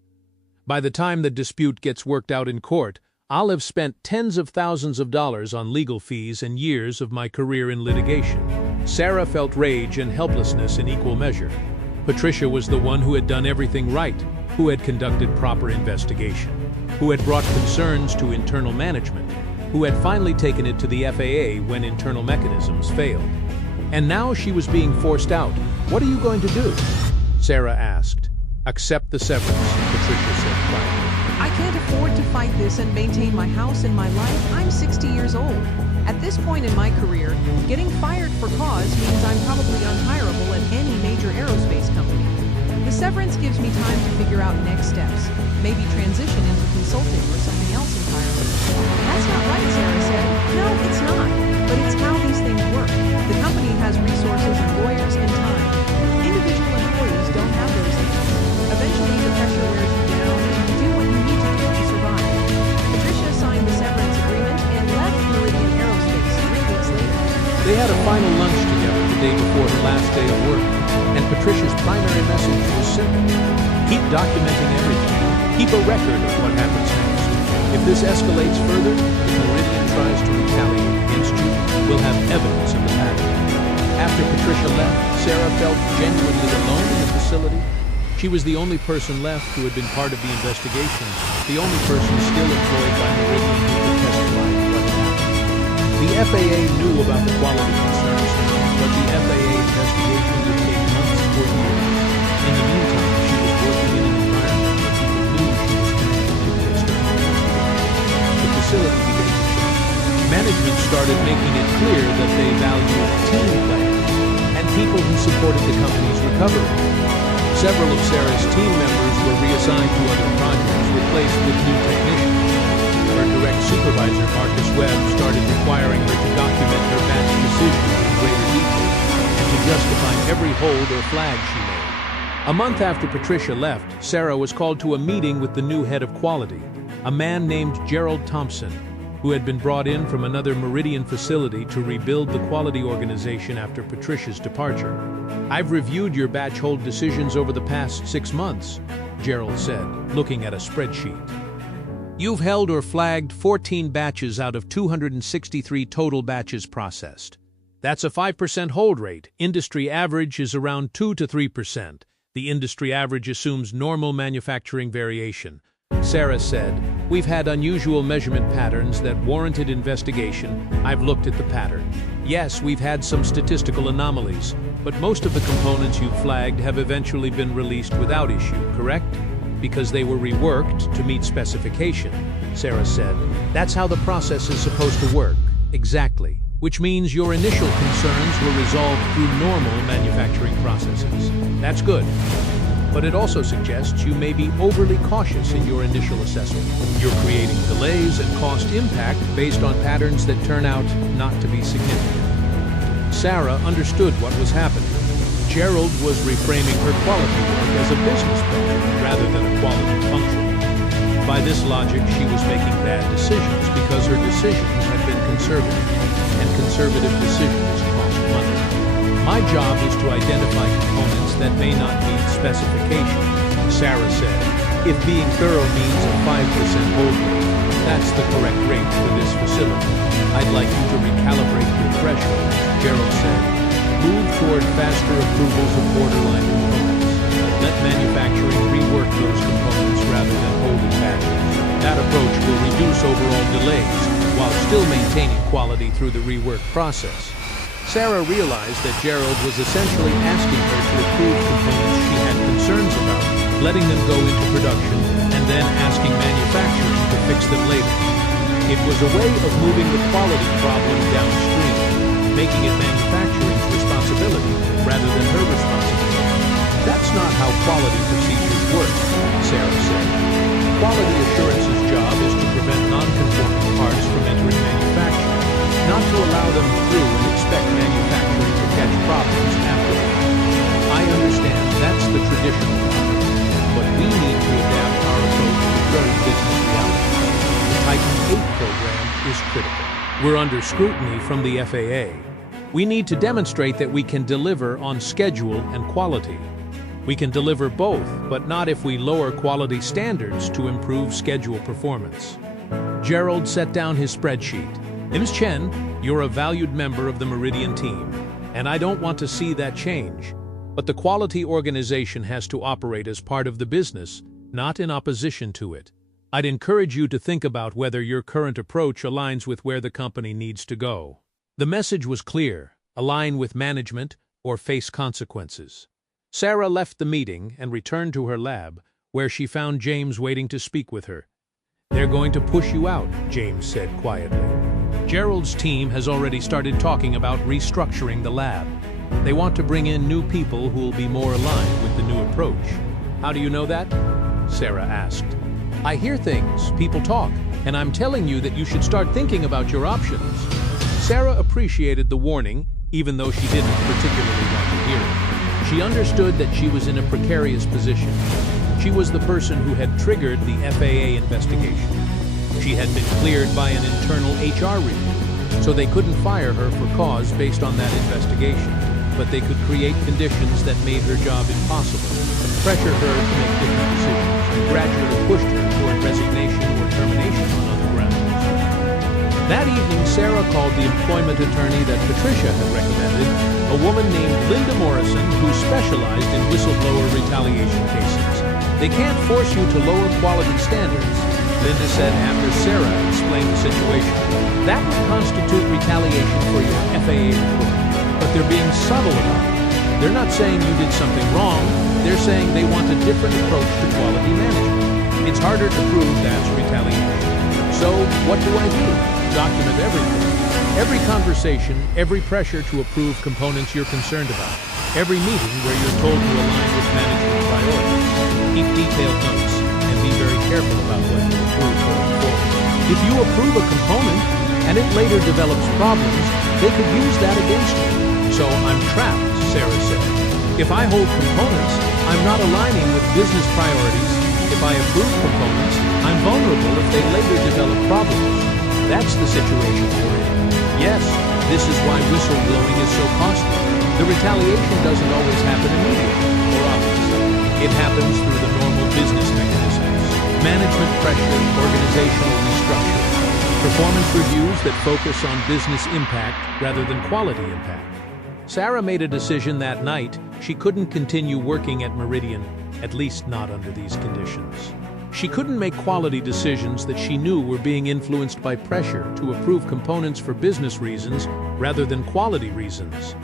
By the time the dispute gets worked out in court, I'll have spent tens of thousands of dollars on legal fees and years of my career in litigation." Sarah felt rage and helplessness in equal measure. Patricia was the one who had done everything right, who had conducted proper investigation, who had brought concerns to internal management, who had finally taken it to the FAA when internal mechanisms failed. And now she was being forced out. What are you going to do? Sarah asked. Accept the severance, Patricia said quietly. I can't afford to fight this and maintain my house and my life. I'm 60 years old. At this point in my career, getting fired for cause means I'm probably unhireable at any major aerospace company. The severance gives me time to figure out next steps, maybe transition into consulting or something else entirely. That's not right, Sarah said. No, it's not. But it's how these things work. The company has resources and lawyers and time. Individual employees don't have those things. Eventually, the pressure wears you down and you do what you need to do to survive. Patricia signed the severance agreement and left Meridian Aerospace 3 weeks later. They had a final lunch together the day before her last day of work, and Patricia's primary message was simple. Keep documenting everything. Keep a record of what happens next. If this escalates further, if Meridian tries to retaliate against you, we'll have evidence of the pattern. After Patricia left, Sarah felt genuinely alone in the facility. She was the only person left who had been part of the investigation, the only person still employed by Meridian who could testify to what had happened. The FAA knew about the quality concerns, but the FAA investigation would take months or years. In the meantime, she was working in an environment where people knew she was connected to the external investigation. The facility began to change. Management started making it clear that they valued team players and people who supported the company's recovery. Several of Sarah's team members were reassigned to other projects, replaced with new technicians. Her direct supervisor, Marcus Webb, started requiring her to document her batch decisions in greater detail and to justify every hold or flag she made. A month after Patricia left, Sarah was called to a meeting with the new head of quality, a man named Gerald Thompson, who had been brought in from another Meridian facility to rebuild the quality organization after Patricia's departure. I've reviewed your batch hold decisions over the past 6 months, Gerald said, looking at a spreadsheet. You've held or flagged 14 batches out of 263 total batches processed. That's a 5% hold rate. Industry average is around 2 to 3%. The industry average assumes normal manufacturing variation. Sarah said, we've had unusual measurement patterns that warranted investigation. I've looked at the pattern. Yes, we've had some statistical anomalies, but most of the components you've flagged have eventually been released without issue, correct? Because they were reworked to meet specification, Sarah said. That's how the process is supposed to work. Exactly. Which means your initial concerns were resolved through normal manufacturing processes. That's good. But it also suggests you may be overly cautious in your initial assessment. You're creating delays and cost impact based on patterns that turn out not to be significant. Sarah understood what was happening. Gerald was reframing her quality work as a business project rather than a quality function. By this logic, she was making bad decisions because her decisions had been conservative, and conservative decisions cost money. My job is to identify components that may not meet specification, Sarah said. If being thorough means a 5% hold rate, that's the correct rate for this facility. I'd like you to recalibrate your threshold, Gerald said. Move toward faster approvals of borderline components. Let manufacturing rework those components rather than holding batches. That approach will reduce overall delays while still maintaining quality through the rework process. Sarah realized that Gerald was essentially asking her to approve components she had concerns about, letting them go into production, and then asking manufacturing to fix them later. It was a way of moving the quality problem downstream, making it manufacturing's responsibility rather than her responsibility. That's not how quality procedures work, Sarah said. Quality assurance's job is to prevent non-conforming parts from entering manufacturing, not to allow them through and expect manufacturing to catch problems afterward. I understand that's the traditional model, but we need to adapt our approach to current business realities. The Titan 8 program is critical. We're under scrutiny from the FAA. We need to demonstrate that we can deliver on schedule and quality. We can deliver both, but not if we lower quality standards to improve schedule performance. Gerald set down his spreadsheet. Ms. Chen, you're a valued member of the Meridian team, and I don't want to see that change. But the quality organization has to operate as part of the business, not in opposition to it. I'd encourage you to think about whether your current approach aligns with where the company needs to go. The message was clear: align with management or face consequences. Sarah left the meeting and returned to her lab, where she found James waiting to speak with her. "They're going to push you out," James said quietly. "Gerald's team has already started talking about restructuring the lab. They want to bring in new people who will be more aligned with the new approach." "How do you know that?" Sarah asked. "I hear things, people talk, and I'm telling you that you should start thinking about your options." Sarah appreciated the warning, even though she didn't particularly want to hear it. She understood that she was in a precarious position. She was the person who had triggered the FAA investigation. She had been cleared by an internal HR review, so they couldn't fire her for cause based on that investigation, but they could create conditions that made her job impossible, pressure her to make different decisions, and gradually pushed her toward resignation or termination on other grounds. That evening, Sarah called the employment attorney that Patricia had recommended, a woman named Linda Morrison who specialized in whistleblower retaliation cases. "They can't force you to lower quality standards," Linda said after Sarah explained the situation. "That would constitute retaliation for your FAA report, but they're being subtle about it. They're not saying you did something wrong, they're saying they want a different approach to quality management. It's harder to prove that's retaliation. So, what do I do? Document everything. Every conversation, every pressure to approve components you're concerned about. Every meeting where you're told to align with management priorities. Keep detailed notes, and be very careful about what you approve going forward. If you approve a component, and it later develops problems, they could use that against you. So I'm trapped," Sarah said. "If I hold components, I'm not aligning with business priorities. If I approve components, I'm vulnerable if they later develop problems. That's the situation we're in. Yes, this is why whistleblowing is so costly. The retaliation doesn't always happen immediately or obviously. It happens through the normal business mechanisms: management pressure, organizational restructuring, performance reviews that focus on business impact rather than quality impact." Sarah made a decision that night: she couldn't continue working at Meridian, at least not under these conditions. She couldn't make quality decisions that she knew were being influenced by pressure to approve components for business reasons rather than quality reasons.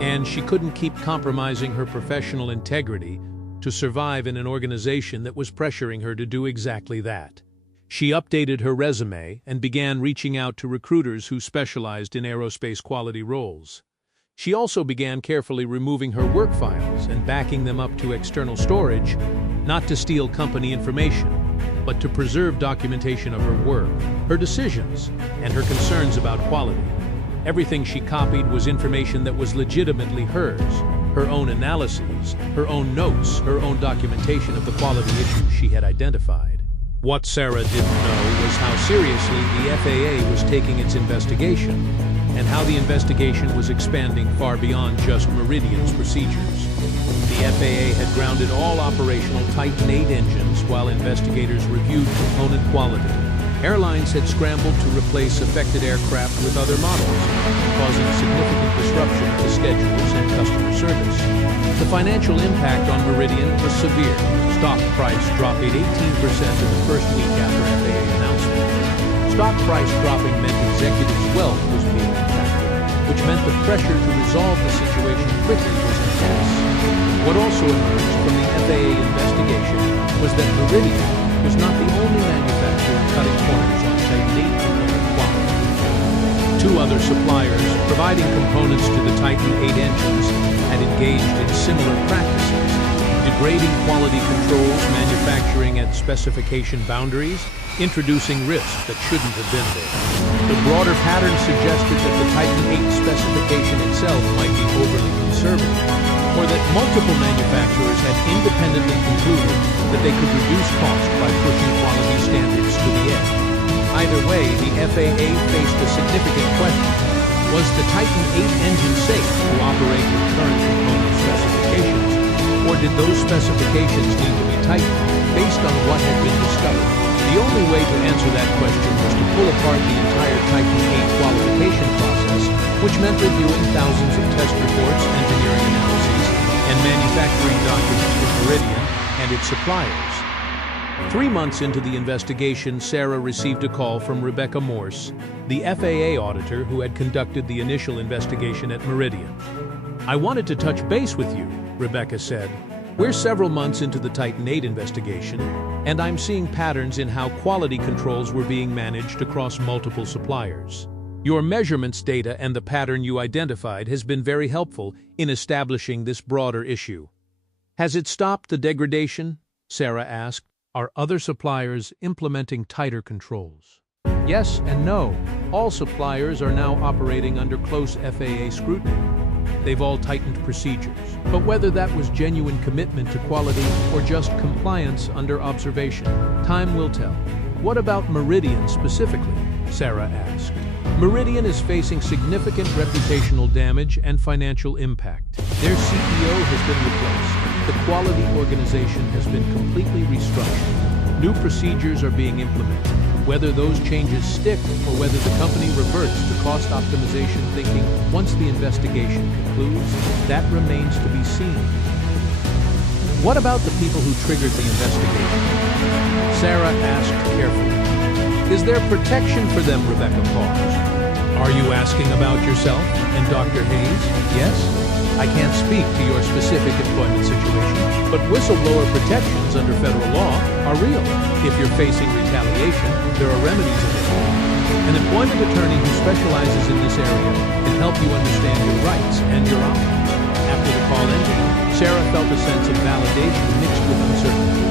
And she couldn't keep compromising her professional integrity to survive in an organization that was pressuring her to do exactly that. She updated her resume and began reaching out to recruiters who specialized in aerospace quality roles. She also began carefully removing her work files and backing them up to external storage, not to steal company information, but to preserve documentation of her work, her decisions, and her concerns about quality. Everything she copied was information that was legitimately hers: her own analyses, her own notes, her own documentation of the quality issues she had identified. What Sarah didn't know was how seriously the FAA was taking its investigation, and how the investigation was expanding far beyond just Meridian's procedures. The FAA had grounded all operational Titan 8 engines while investigators reviewed component quality. Airlines had scrambled to replace affected aircraft with other models, causing significant disruption to schedules and customer service. The financial impact on Meridian was severe. Stock price dropped 18% in the first week after FAA announcement. Stock price dropping meant executives' wealth was being impacted, which meant the pressure to resolve the situation quickly was intense. What also emerged from the FAA investigation was that Meridian was not the only manufacturer cutting corners on Titan 8 component quality. Two other suppliers providing components to the Titan 8 engines had engaged in similar practices, degrading quality controls, manufacturing at specification boundaries, introducing risks that shouldn't have been there. The broader pattern suggested that the Titan 8 specification itself might be overly conservative, or that multiple manufacturers had independently concluded that they could reduce cost by pushing quality standards to the edge. Either way, the FAA faced a significant question: was the Titan 8 engine safe to operate with current component specifications, or did those specifications need to be tightened based on what had been discovered? The only way to answer that question was to pull apart the entire Titan 8 qualification process, which meant reviewing thousands of test reports, engineering analyses, and and manufacturing documents for Meridian and its suppliers. 3 months into the investigation, Sarah received a call from Rebecca Morse, the FAA auditor who had conducted the initial investigation at Meridian. "I wanted to touch base with you," Rebecca said. "We're several months into the Titan 8 investigation, and I'm seeing patterns in how quality controls were being managed across multiple suppliers. Your measurements data and the pattern you identified has been very helpful in establishing this broader issue." "Has it stopped the degradation?" Sarah asked. "Are other suppliers implementing tighter controls?" "Yes and no. All suppliers are now operating under close FAA scrutiny. They've all tightened procedures. But whether that was genuine commitment to quality or just compliance under observation, time will tell." "What about Meridian specifically?" Sarah asked. "Meridian is facing significant reputational damage and financial impact. Their CEO has been replaced. The quality organization has been completely restructured. New procedures are being implemented. Whether those changes stick or whether the company reverts to cost optimization thinking once the investigation concludes, that remains to be seen." "What about the people who triggered the investigation?" Sarah asked carefully. "Is there protection for them?" Rebecca paused. "Are you asking about yourself and Dr. Hayes?" "Yes. I can't speak to your specific employment situation, but whistleblower protections under federal law are real. If you're facing retaliation, there are remedies available. An employment attorney who specializes in this area can help you understand your rights and your options." After the call ended, Sarah felt a sense of validation mixed with uncertainty.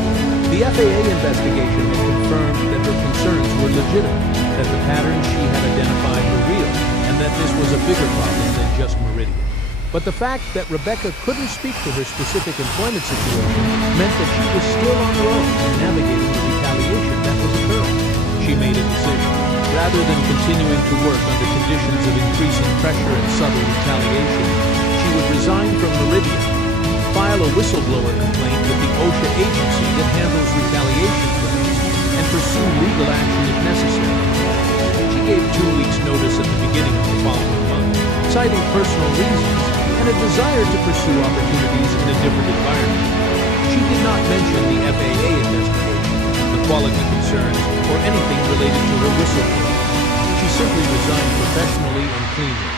The FAA investigation had confirmed that her concerns were legitimate, that the patterns she had identified were real, and that this was a bigger problem than just Meridian. But the fact that Rebecca couldn't speak to her specific employment situation meant that she was still on her own in navigating the retaliation that was occurring. She made a decision. Rather than continuing to work under conditions of increasing pressure and subtle retaliation, she would resign from Meridian, file a whistleblower complaint with the OSHA agency that handles retaliation claims, and pursue legal action if necessary. She gave 2 weeks' notice at the beginning of the following month, citing personal reasons and a desire to pursue opportunities in a different environment. She did not mention the FAA investigation, the quality concerns, or anything related to her whistleblower. She simply resigned professionally and cleanly.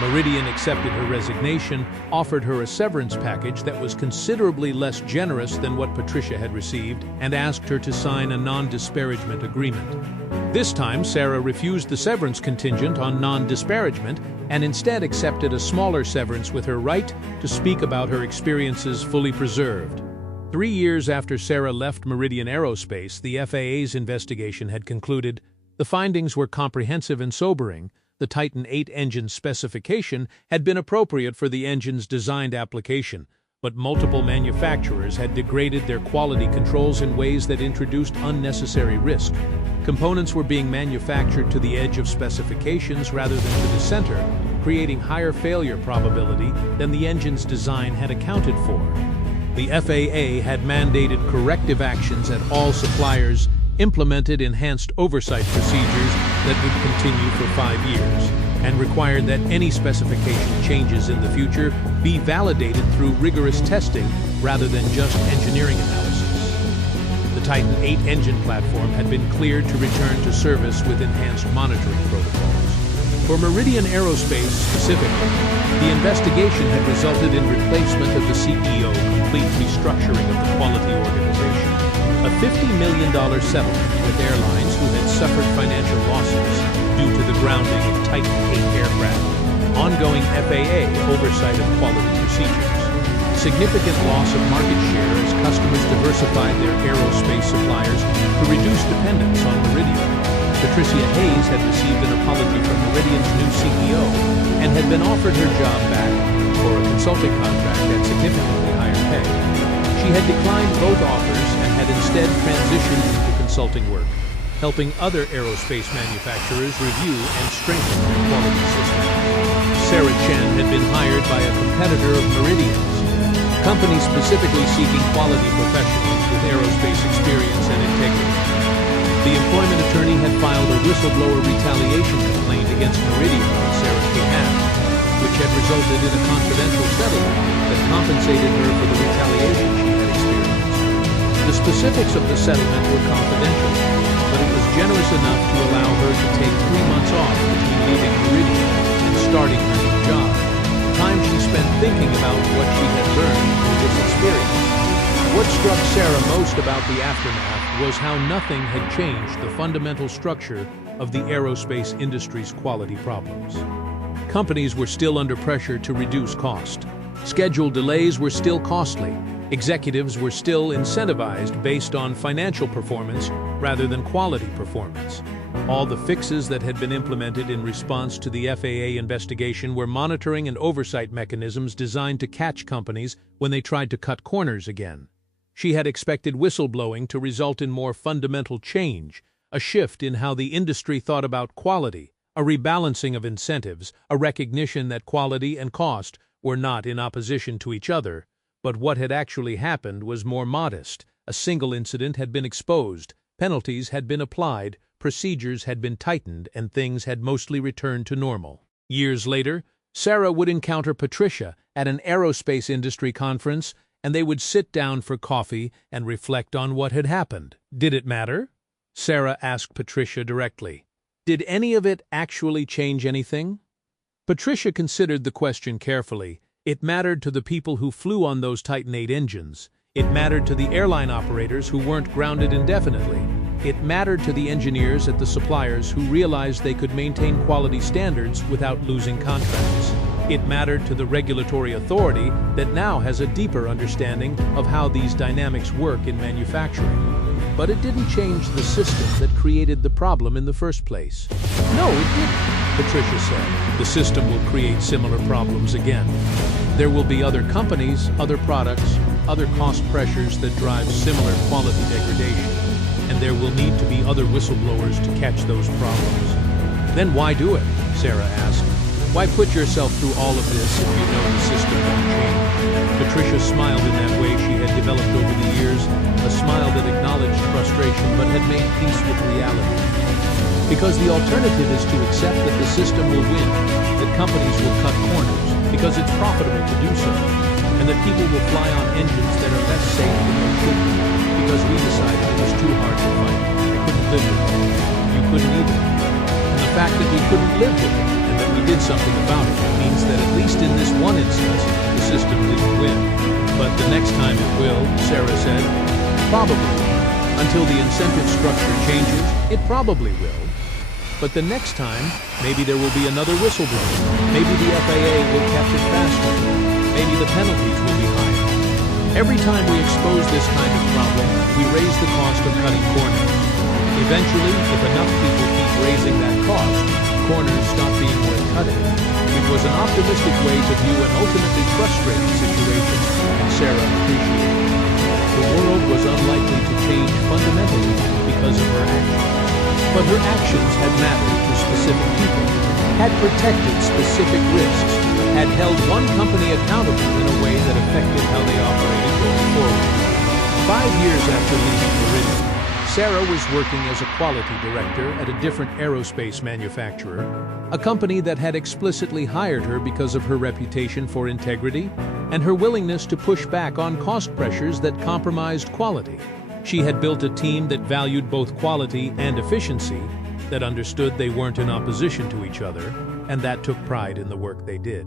Meridian accepted her resignation, offered her a severance package that was considerably less generous than what Patricia had received, and asked her to sign a non-disparagement agreement. This time, Sarah refused the severance contingent on non-disparagement and instead accepted a smaller severance with her right to speak about her experiences fully preserved. 3 years after Sarah left Meridian Aerospace, the FAA's investigation had concluded. The findings were comprehensive and sobering. The Titan 8 engine specification had been appropriate for the engine's designed application, but multiple manufacturers had degraded their quality controls in ways that introduced unnecessary risk. Components were being manufactured to the edge of specifications rather than to the center, creating higher failure probability than the engine's design had accounted for. The FAA had mandated corrective actions at all suppliers, implemented enhanced oversight procedures that would continue for 5 years, and required that any specification changes in the future be validated through rigorous testing rather than just engineering analysis. The Titan 8 engine platform had been cleared to return to service with enhanced monitoring protocols. For Meridian Aerospace specifically, the investigation had resulted in replacement of the CEO, complete restructuring of the quality organization, a $50 million settlement with airlines who had suffered financial losses due to the grounding of Titan 8 aircraft, ongoing FAA oversight of quality procedures, significant loss of market share as customers diversified their aerospace suppliers to reduce dependence on Meridian. Patricia Hayes had received an apology from Meridian's new CEO and had been offered her job back for a consulting contract at significantly higher pay. She had declined both offers and had instead transitioned into consulting work, helping other aerospace manufacturers review and strengthen their quality system. Sarah Chen had been hired by a competitor of Meridian's, a company specifically seeking quality professionals with aerospace experience and integrity. The employment attorney had filed a whistleblower retaliation complaint against Meridian on Sarah's behalf, which which had resulted in a confidential settlement that compensated her for the retaliation she had experienced. The specifics of the settlement were confidential, but it was generous enough to allow her to take 3 months off between leaving Meridian and starting her new job, time she spent thinking about what she had learned through this experience. What struck Sarah most about the aftermath was how nothing had changed the fundamental structure of the aerospace industry's quality problems. Companies were still under pressure to reduce cost. Schedule delays were still costly. Executives were still incentivized based on financial performance rather than quality performance. All the fixes that had been implemented in response to the FAA investigation were monitoring and oversight mechanisms designed to catch companies when they tried to cut corners again. She had expected whistleblowing to result in more fundamental change, a shift in how the industry thought about quality, a rebalancing of incentives, a recognition that quality and cost were not in opposition to each other. But what had actually happened was more modest. A single incident had been exposed, penalties had been applied, procedures had been tightened, and things had mostly returned to normal. Years later, Sarah would encounter Patricia at an aerospace industry conference, and they would sit down for coffee and reflect on what had happened. Did it matter? Sarah asked Patricia directly. Did any of it actually change anything? Patricia considered the question carefully. It mattered to the people who flew on those Titan 8 engines. It mattered to the airline operators who weren't grounded indefinitely. It mattered to the engineers at the suppliers who realized they could maintain quality standards without losing contracts. It mattered to the regulatory authority that now has a deeper understanding of how these dynamics work in manufacturing. But it didn't change the system that created the problem in the first place. No, it didn't, Patricia said. The system will create similar problems again. There will be other companies, other products, other cost pressures that drive similar quality degradation, and there will need to be other whistleblowers to catch those problems. Then why do it? Sarah asked. Why put yourself through all of this if you know the system won't change? Patricia smiled in that way she had developed over the years, a smile that acknowledged frustration but had made peace with reality. Because the alternative is to accept that the system will win, that companies will cut corners, because it's profitable to do so, and that people will fly on engines that are less safe than they should be, because we decided it was too hard to fight. I couldn't live with it. You couldn't either. And the fact that we couldn't live with it, and that we did something about it, means that at least in this one instance, the system didn't win. But the next time it will, Sarah said. Probably. Until the incentive structure changes, it probably will. But the next time, maybe there will be another whistleblower. Maybe the FAA will catch it faster. Maybe the penalties will be higher. Every time we expose this kind of problem, we raise the cost of cutting corners. Eventually, if enough people keep raising that cost, corners stop being worth cutting. It was an optimistic way to view an ultimately frustrating situation, and Sarah appreciated it. The world was unlikely to change fundamentally because of her actions. But her actions had mattered to specific people, had protected specific risks, had held one company accountable in a way that affected how they operated going forward. 5 years after leaving Meridian, Sarah was working as a quality director at a different aerospace manufacturer, a company that had explicitly hired her because of her reputation for integrity and her willingness to push back on cost pressures that compromised quality. She had built a team that valued both quality and efficiency, that understood they weren't in opposition to each other, and that took pride in the work they did.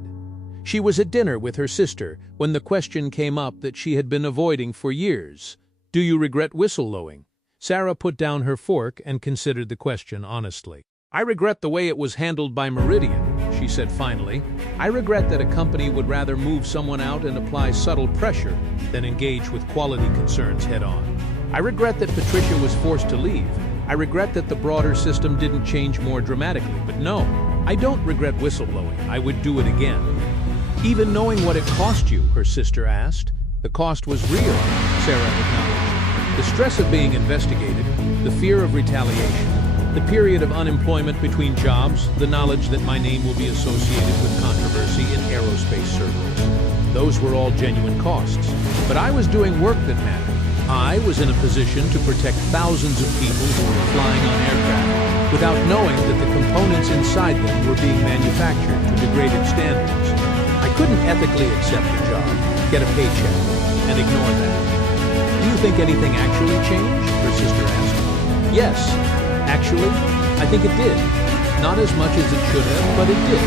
She was at dinner with her sister when the question came up that she had been avoiding for years. Do you regret whistleblowing? Sarah put down her fork and considered the question honestly. I regret the way it was handled by Meridian, she said finally. I regret that a company would rather move someone out and apply subtle pressure than engage with quality concerns head-on. I regret that Patricia was forced to leave. I regret that the broader system didn't change more dramatically. But no, I don't regret whistleblowing. I would do it again. Even knowing what it cost you, her sister asked. The cost was real, Sarah acknowledged. The stress of being investigated, the fear of retaliation, the period of unemployment between jobs, the knowledge that my name will be associated with controversy in aerospace circles. Those were all genuine costs. But I was doing work that mattered. I was in a position to protect thousands of people who were flying on aircraft without knowing that the components inside them were being manufactured to degraded standards. couldn't ethically accept a job, get a paycheck, and ignore that. Do you think anything actually changed? Her sister asked. Yes, actually, I think it did. Not as much as it should have, but it did.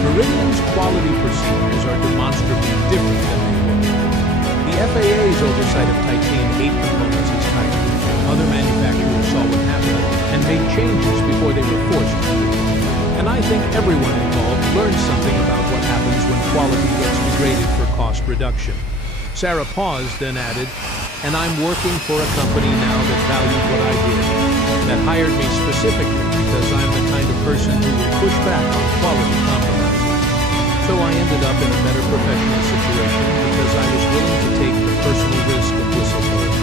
Meridian's quality procedures are demonstrably different than they were. The FAA's oversight of titanium 8 components is tighter. Other manufacturers saw what happened and made changes before they were forced to. And I think everyone involved learned something about what happens when quality gets degraded for cost reduction. Sarah paused, then added, and I'm working for a company now that valued what I did, that hired me specifically because I'm the kind of person who will push back on quality compromises. So I ended up in a better professional situation because I was willing to take the personal risk of whistleblowing.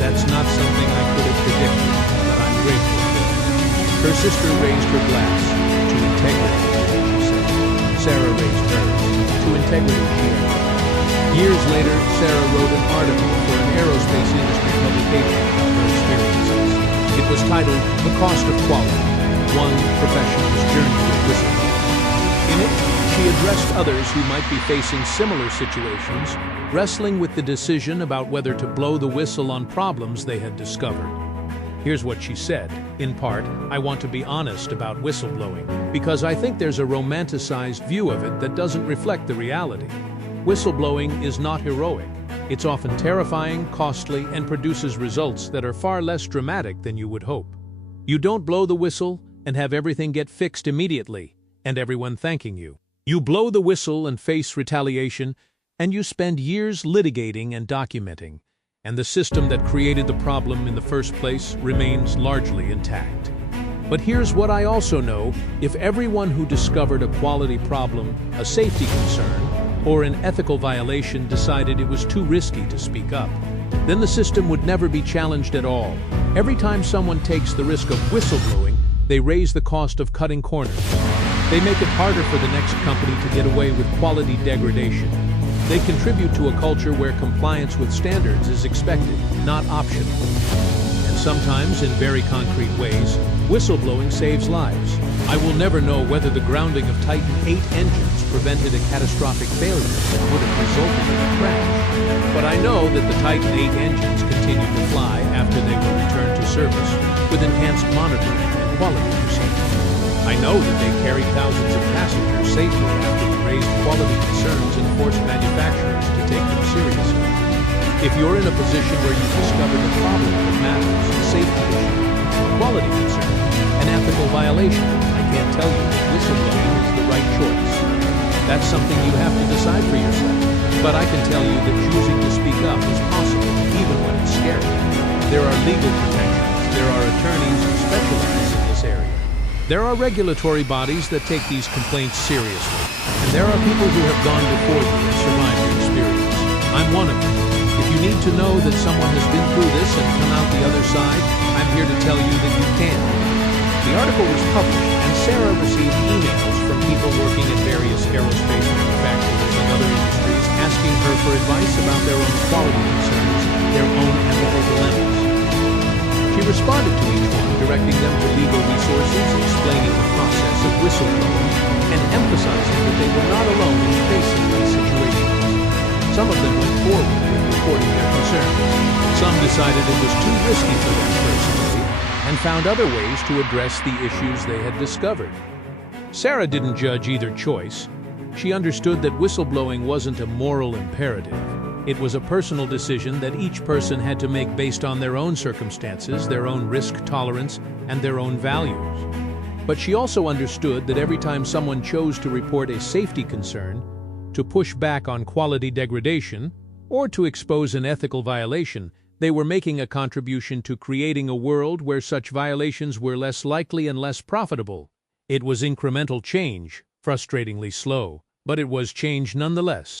That's not something I could have predicted, but I'm grateful for it. Her sister raised her glass. To integrity, she said. Sarah raised hers. To integrity, she added. Years later, Sarah wrote an article for an aerospace industry publication about her experiences. It was titled The Cost of Quality, One Professional's Journey with Whistleblowing. In it, she addressed others who might be facing similar situations, wrestling with the decision about whether to blow the whistle on problems they had discovered. Here's what she said. In part, I want to be honest about whistleblowing, because I think there's a romanticized view of it that doesn't reflect the reality. Whistleblowing is not heroic. It's often terrifying, costly, and produces results that are far less dramatic than you would hope. You don't blow the whistle and have everything get fixed immediately, and everyone thanking you. You blow the whistle and face retaliation, and you spend years litigating and documenting, and the system that created the problem in the first place remains largely intact. But here's what I also know: if everyone who discovered a quality problem, a safety concern, or an ethical violation decided it was too risky to speak up, then the system would never be challenged at all. Every time someone takes the risk of whistleblowing, they raise the cost of cutting corners. They make it harder for the next company to get away with quality degradation. They contribute to a culture where compliance with standards is expected, not optional. And sometimes, in very concrete ways, whistleblowing saves lives. I will never know whether the grounding of Titan 8 engines prevented a catastrophic failure that would have resulted in a crash. But I know that the Titan 8 engines continued to fly after they were returned to service with enhanced monitoring and quality procedures. I know that they carried thousands of passengers safely after we raised quality concerns and forced manufacturers to take them seriously. If you're in a position where you've discovered a problem that matters, a safety issue, a quality concern, an ethical violation, I can't tell you that whistleblowing is the right choice. That's something you have to decide for yourself. But I can tell you that choosing to speak up is possible, even when it's scary. There are legal protections. There are attorneys who specialize in this area. There are regulatory bodies that take these complaints seriously. And there are people who have gone before you and survived the experience. I'm one of them. If you need to know that someone has been through this and come out the other side, I'm here to tell you that you can. The article was published, and Sarah received emails from people working at various aerospace manufacturers and other industries asking her for advice about their own quality concerns, their own ethical dilemmas. She responded to each one, directing them to legal resources, explaining the process of whistleblowing, and emphasizing that they were not alone in facing these situations. Some of them went forward with reporting their concerns. Some decided it was too risky for them personally, and found other ways to address the issues they had discovered. Sarah didn't judge either choice. She understood that whistleblowing wasn't a moral imperative. It was a personal decision that each person had to make based on their own circumstances, their own risk tolerance, and their own values. But she also understood that every time someone chose to report a safety concern, to push back on quality degradation, or to expose an ethical violation, they were making a contribution to creating a world where such violations were less likely and less profitable. It was incremental change, frustratingly slow, but it was change nonetheless.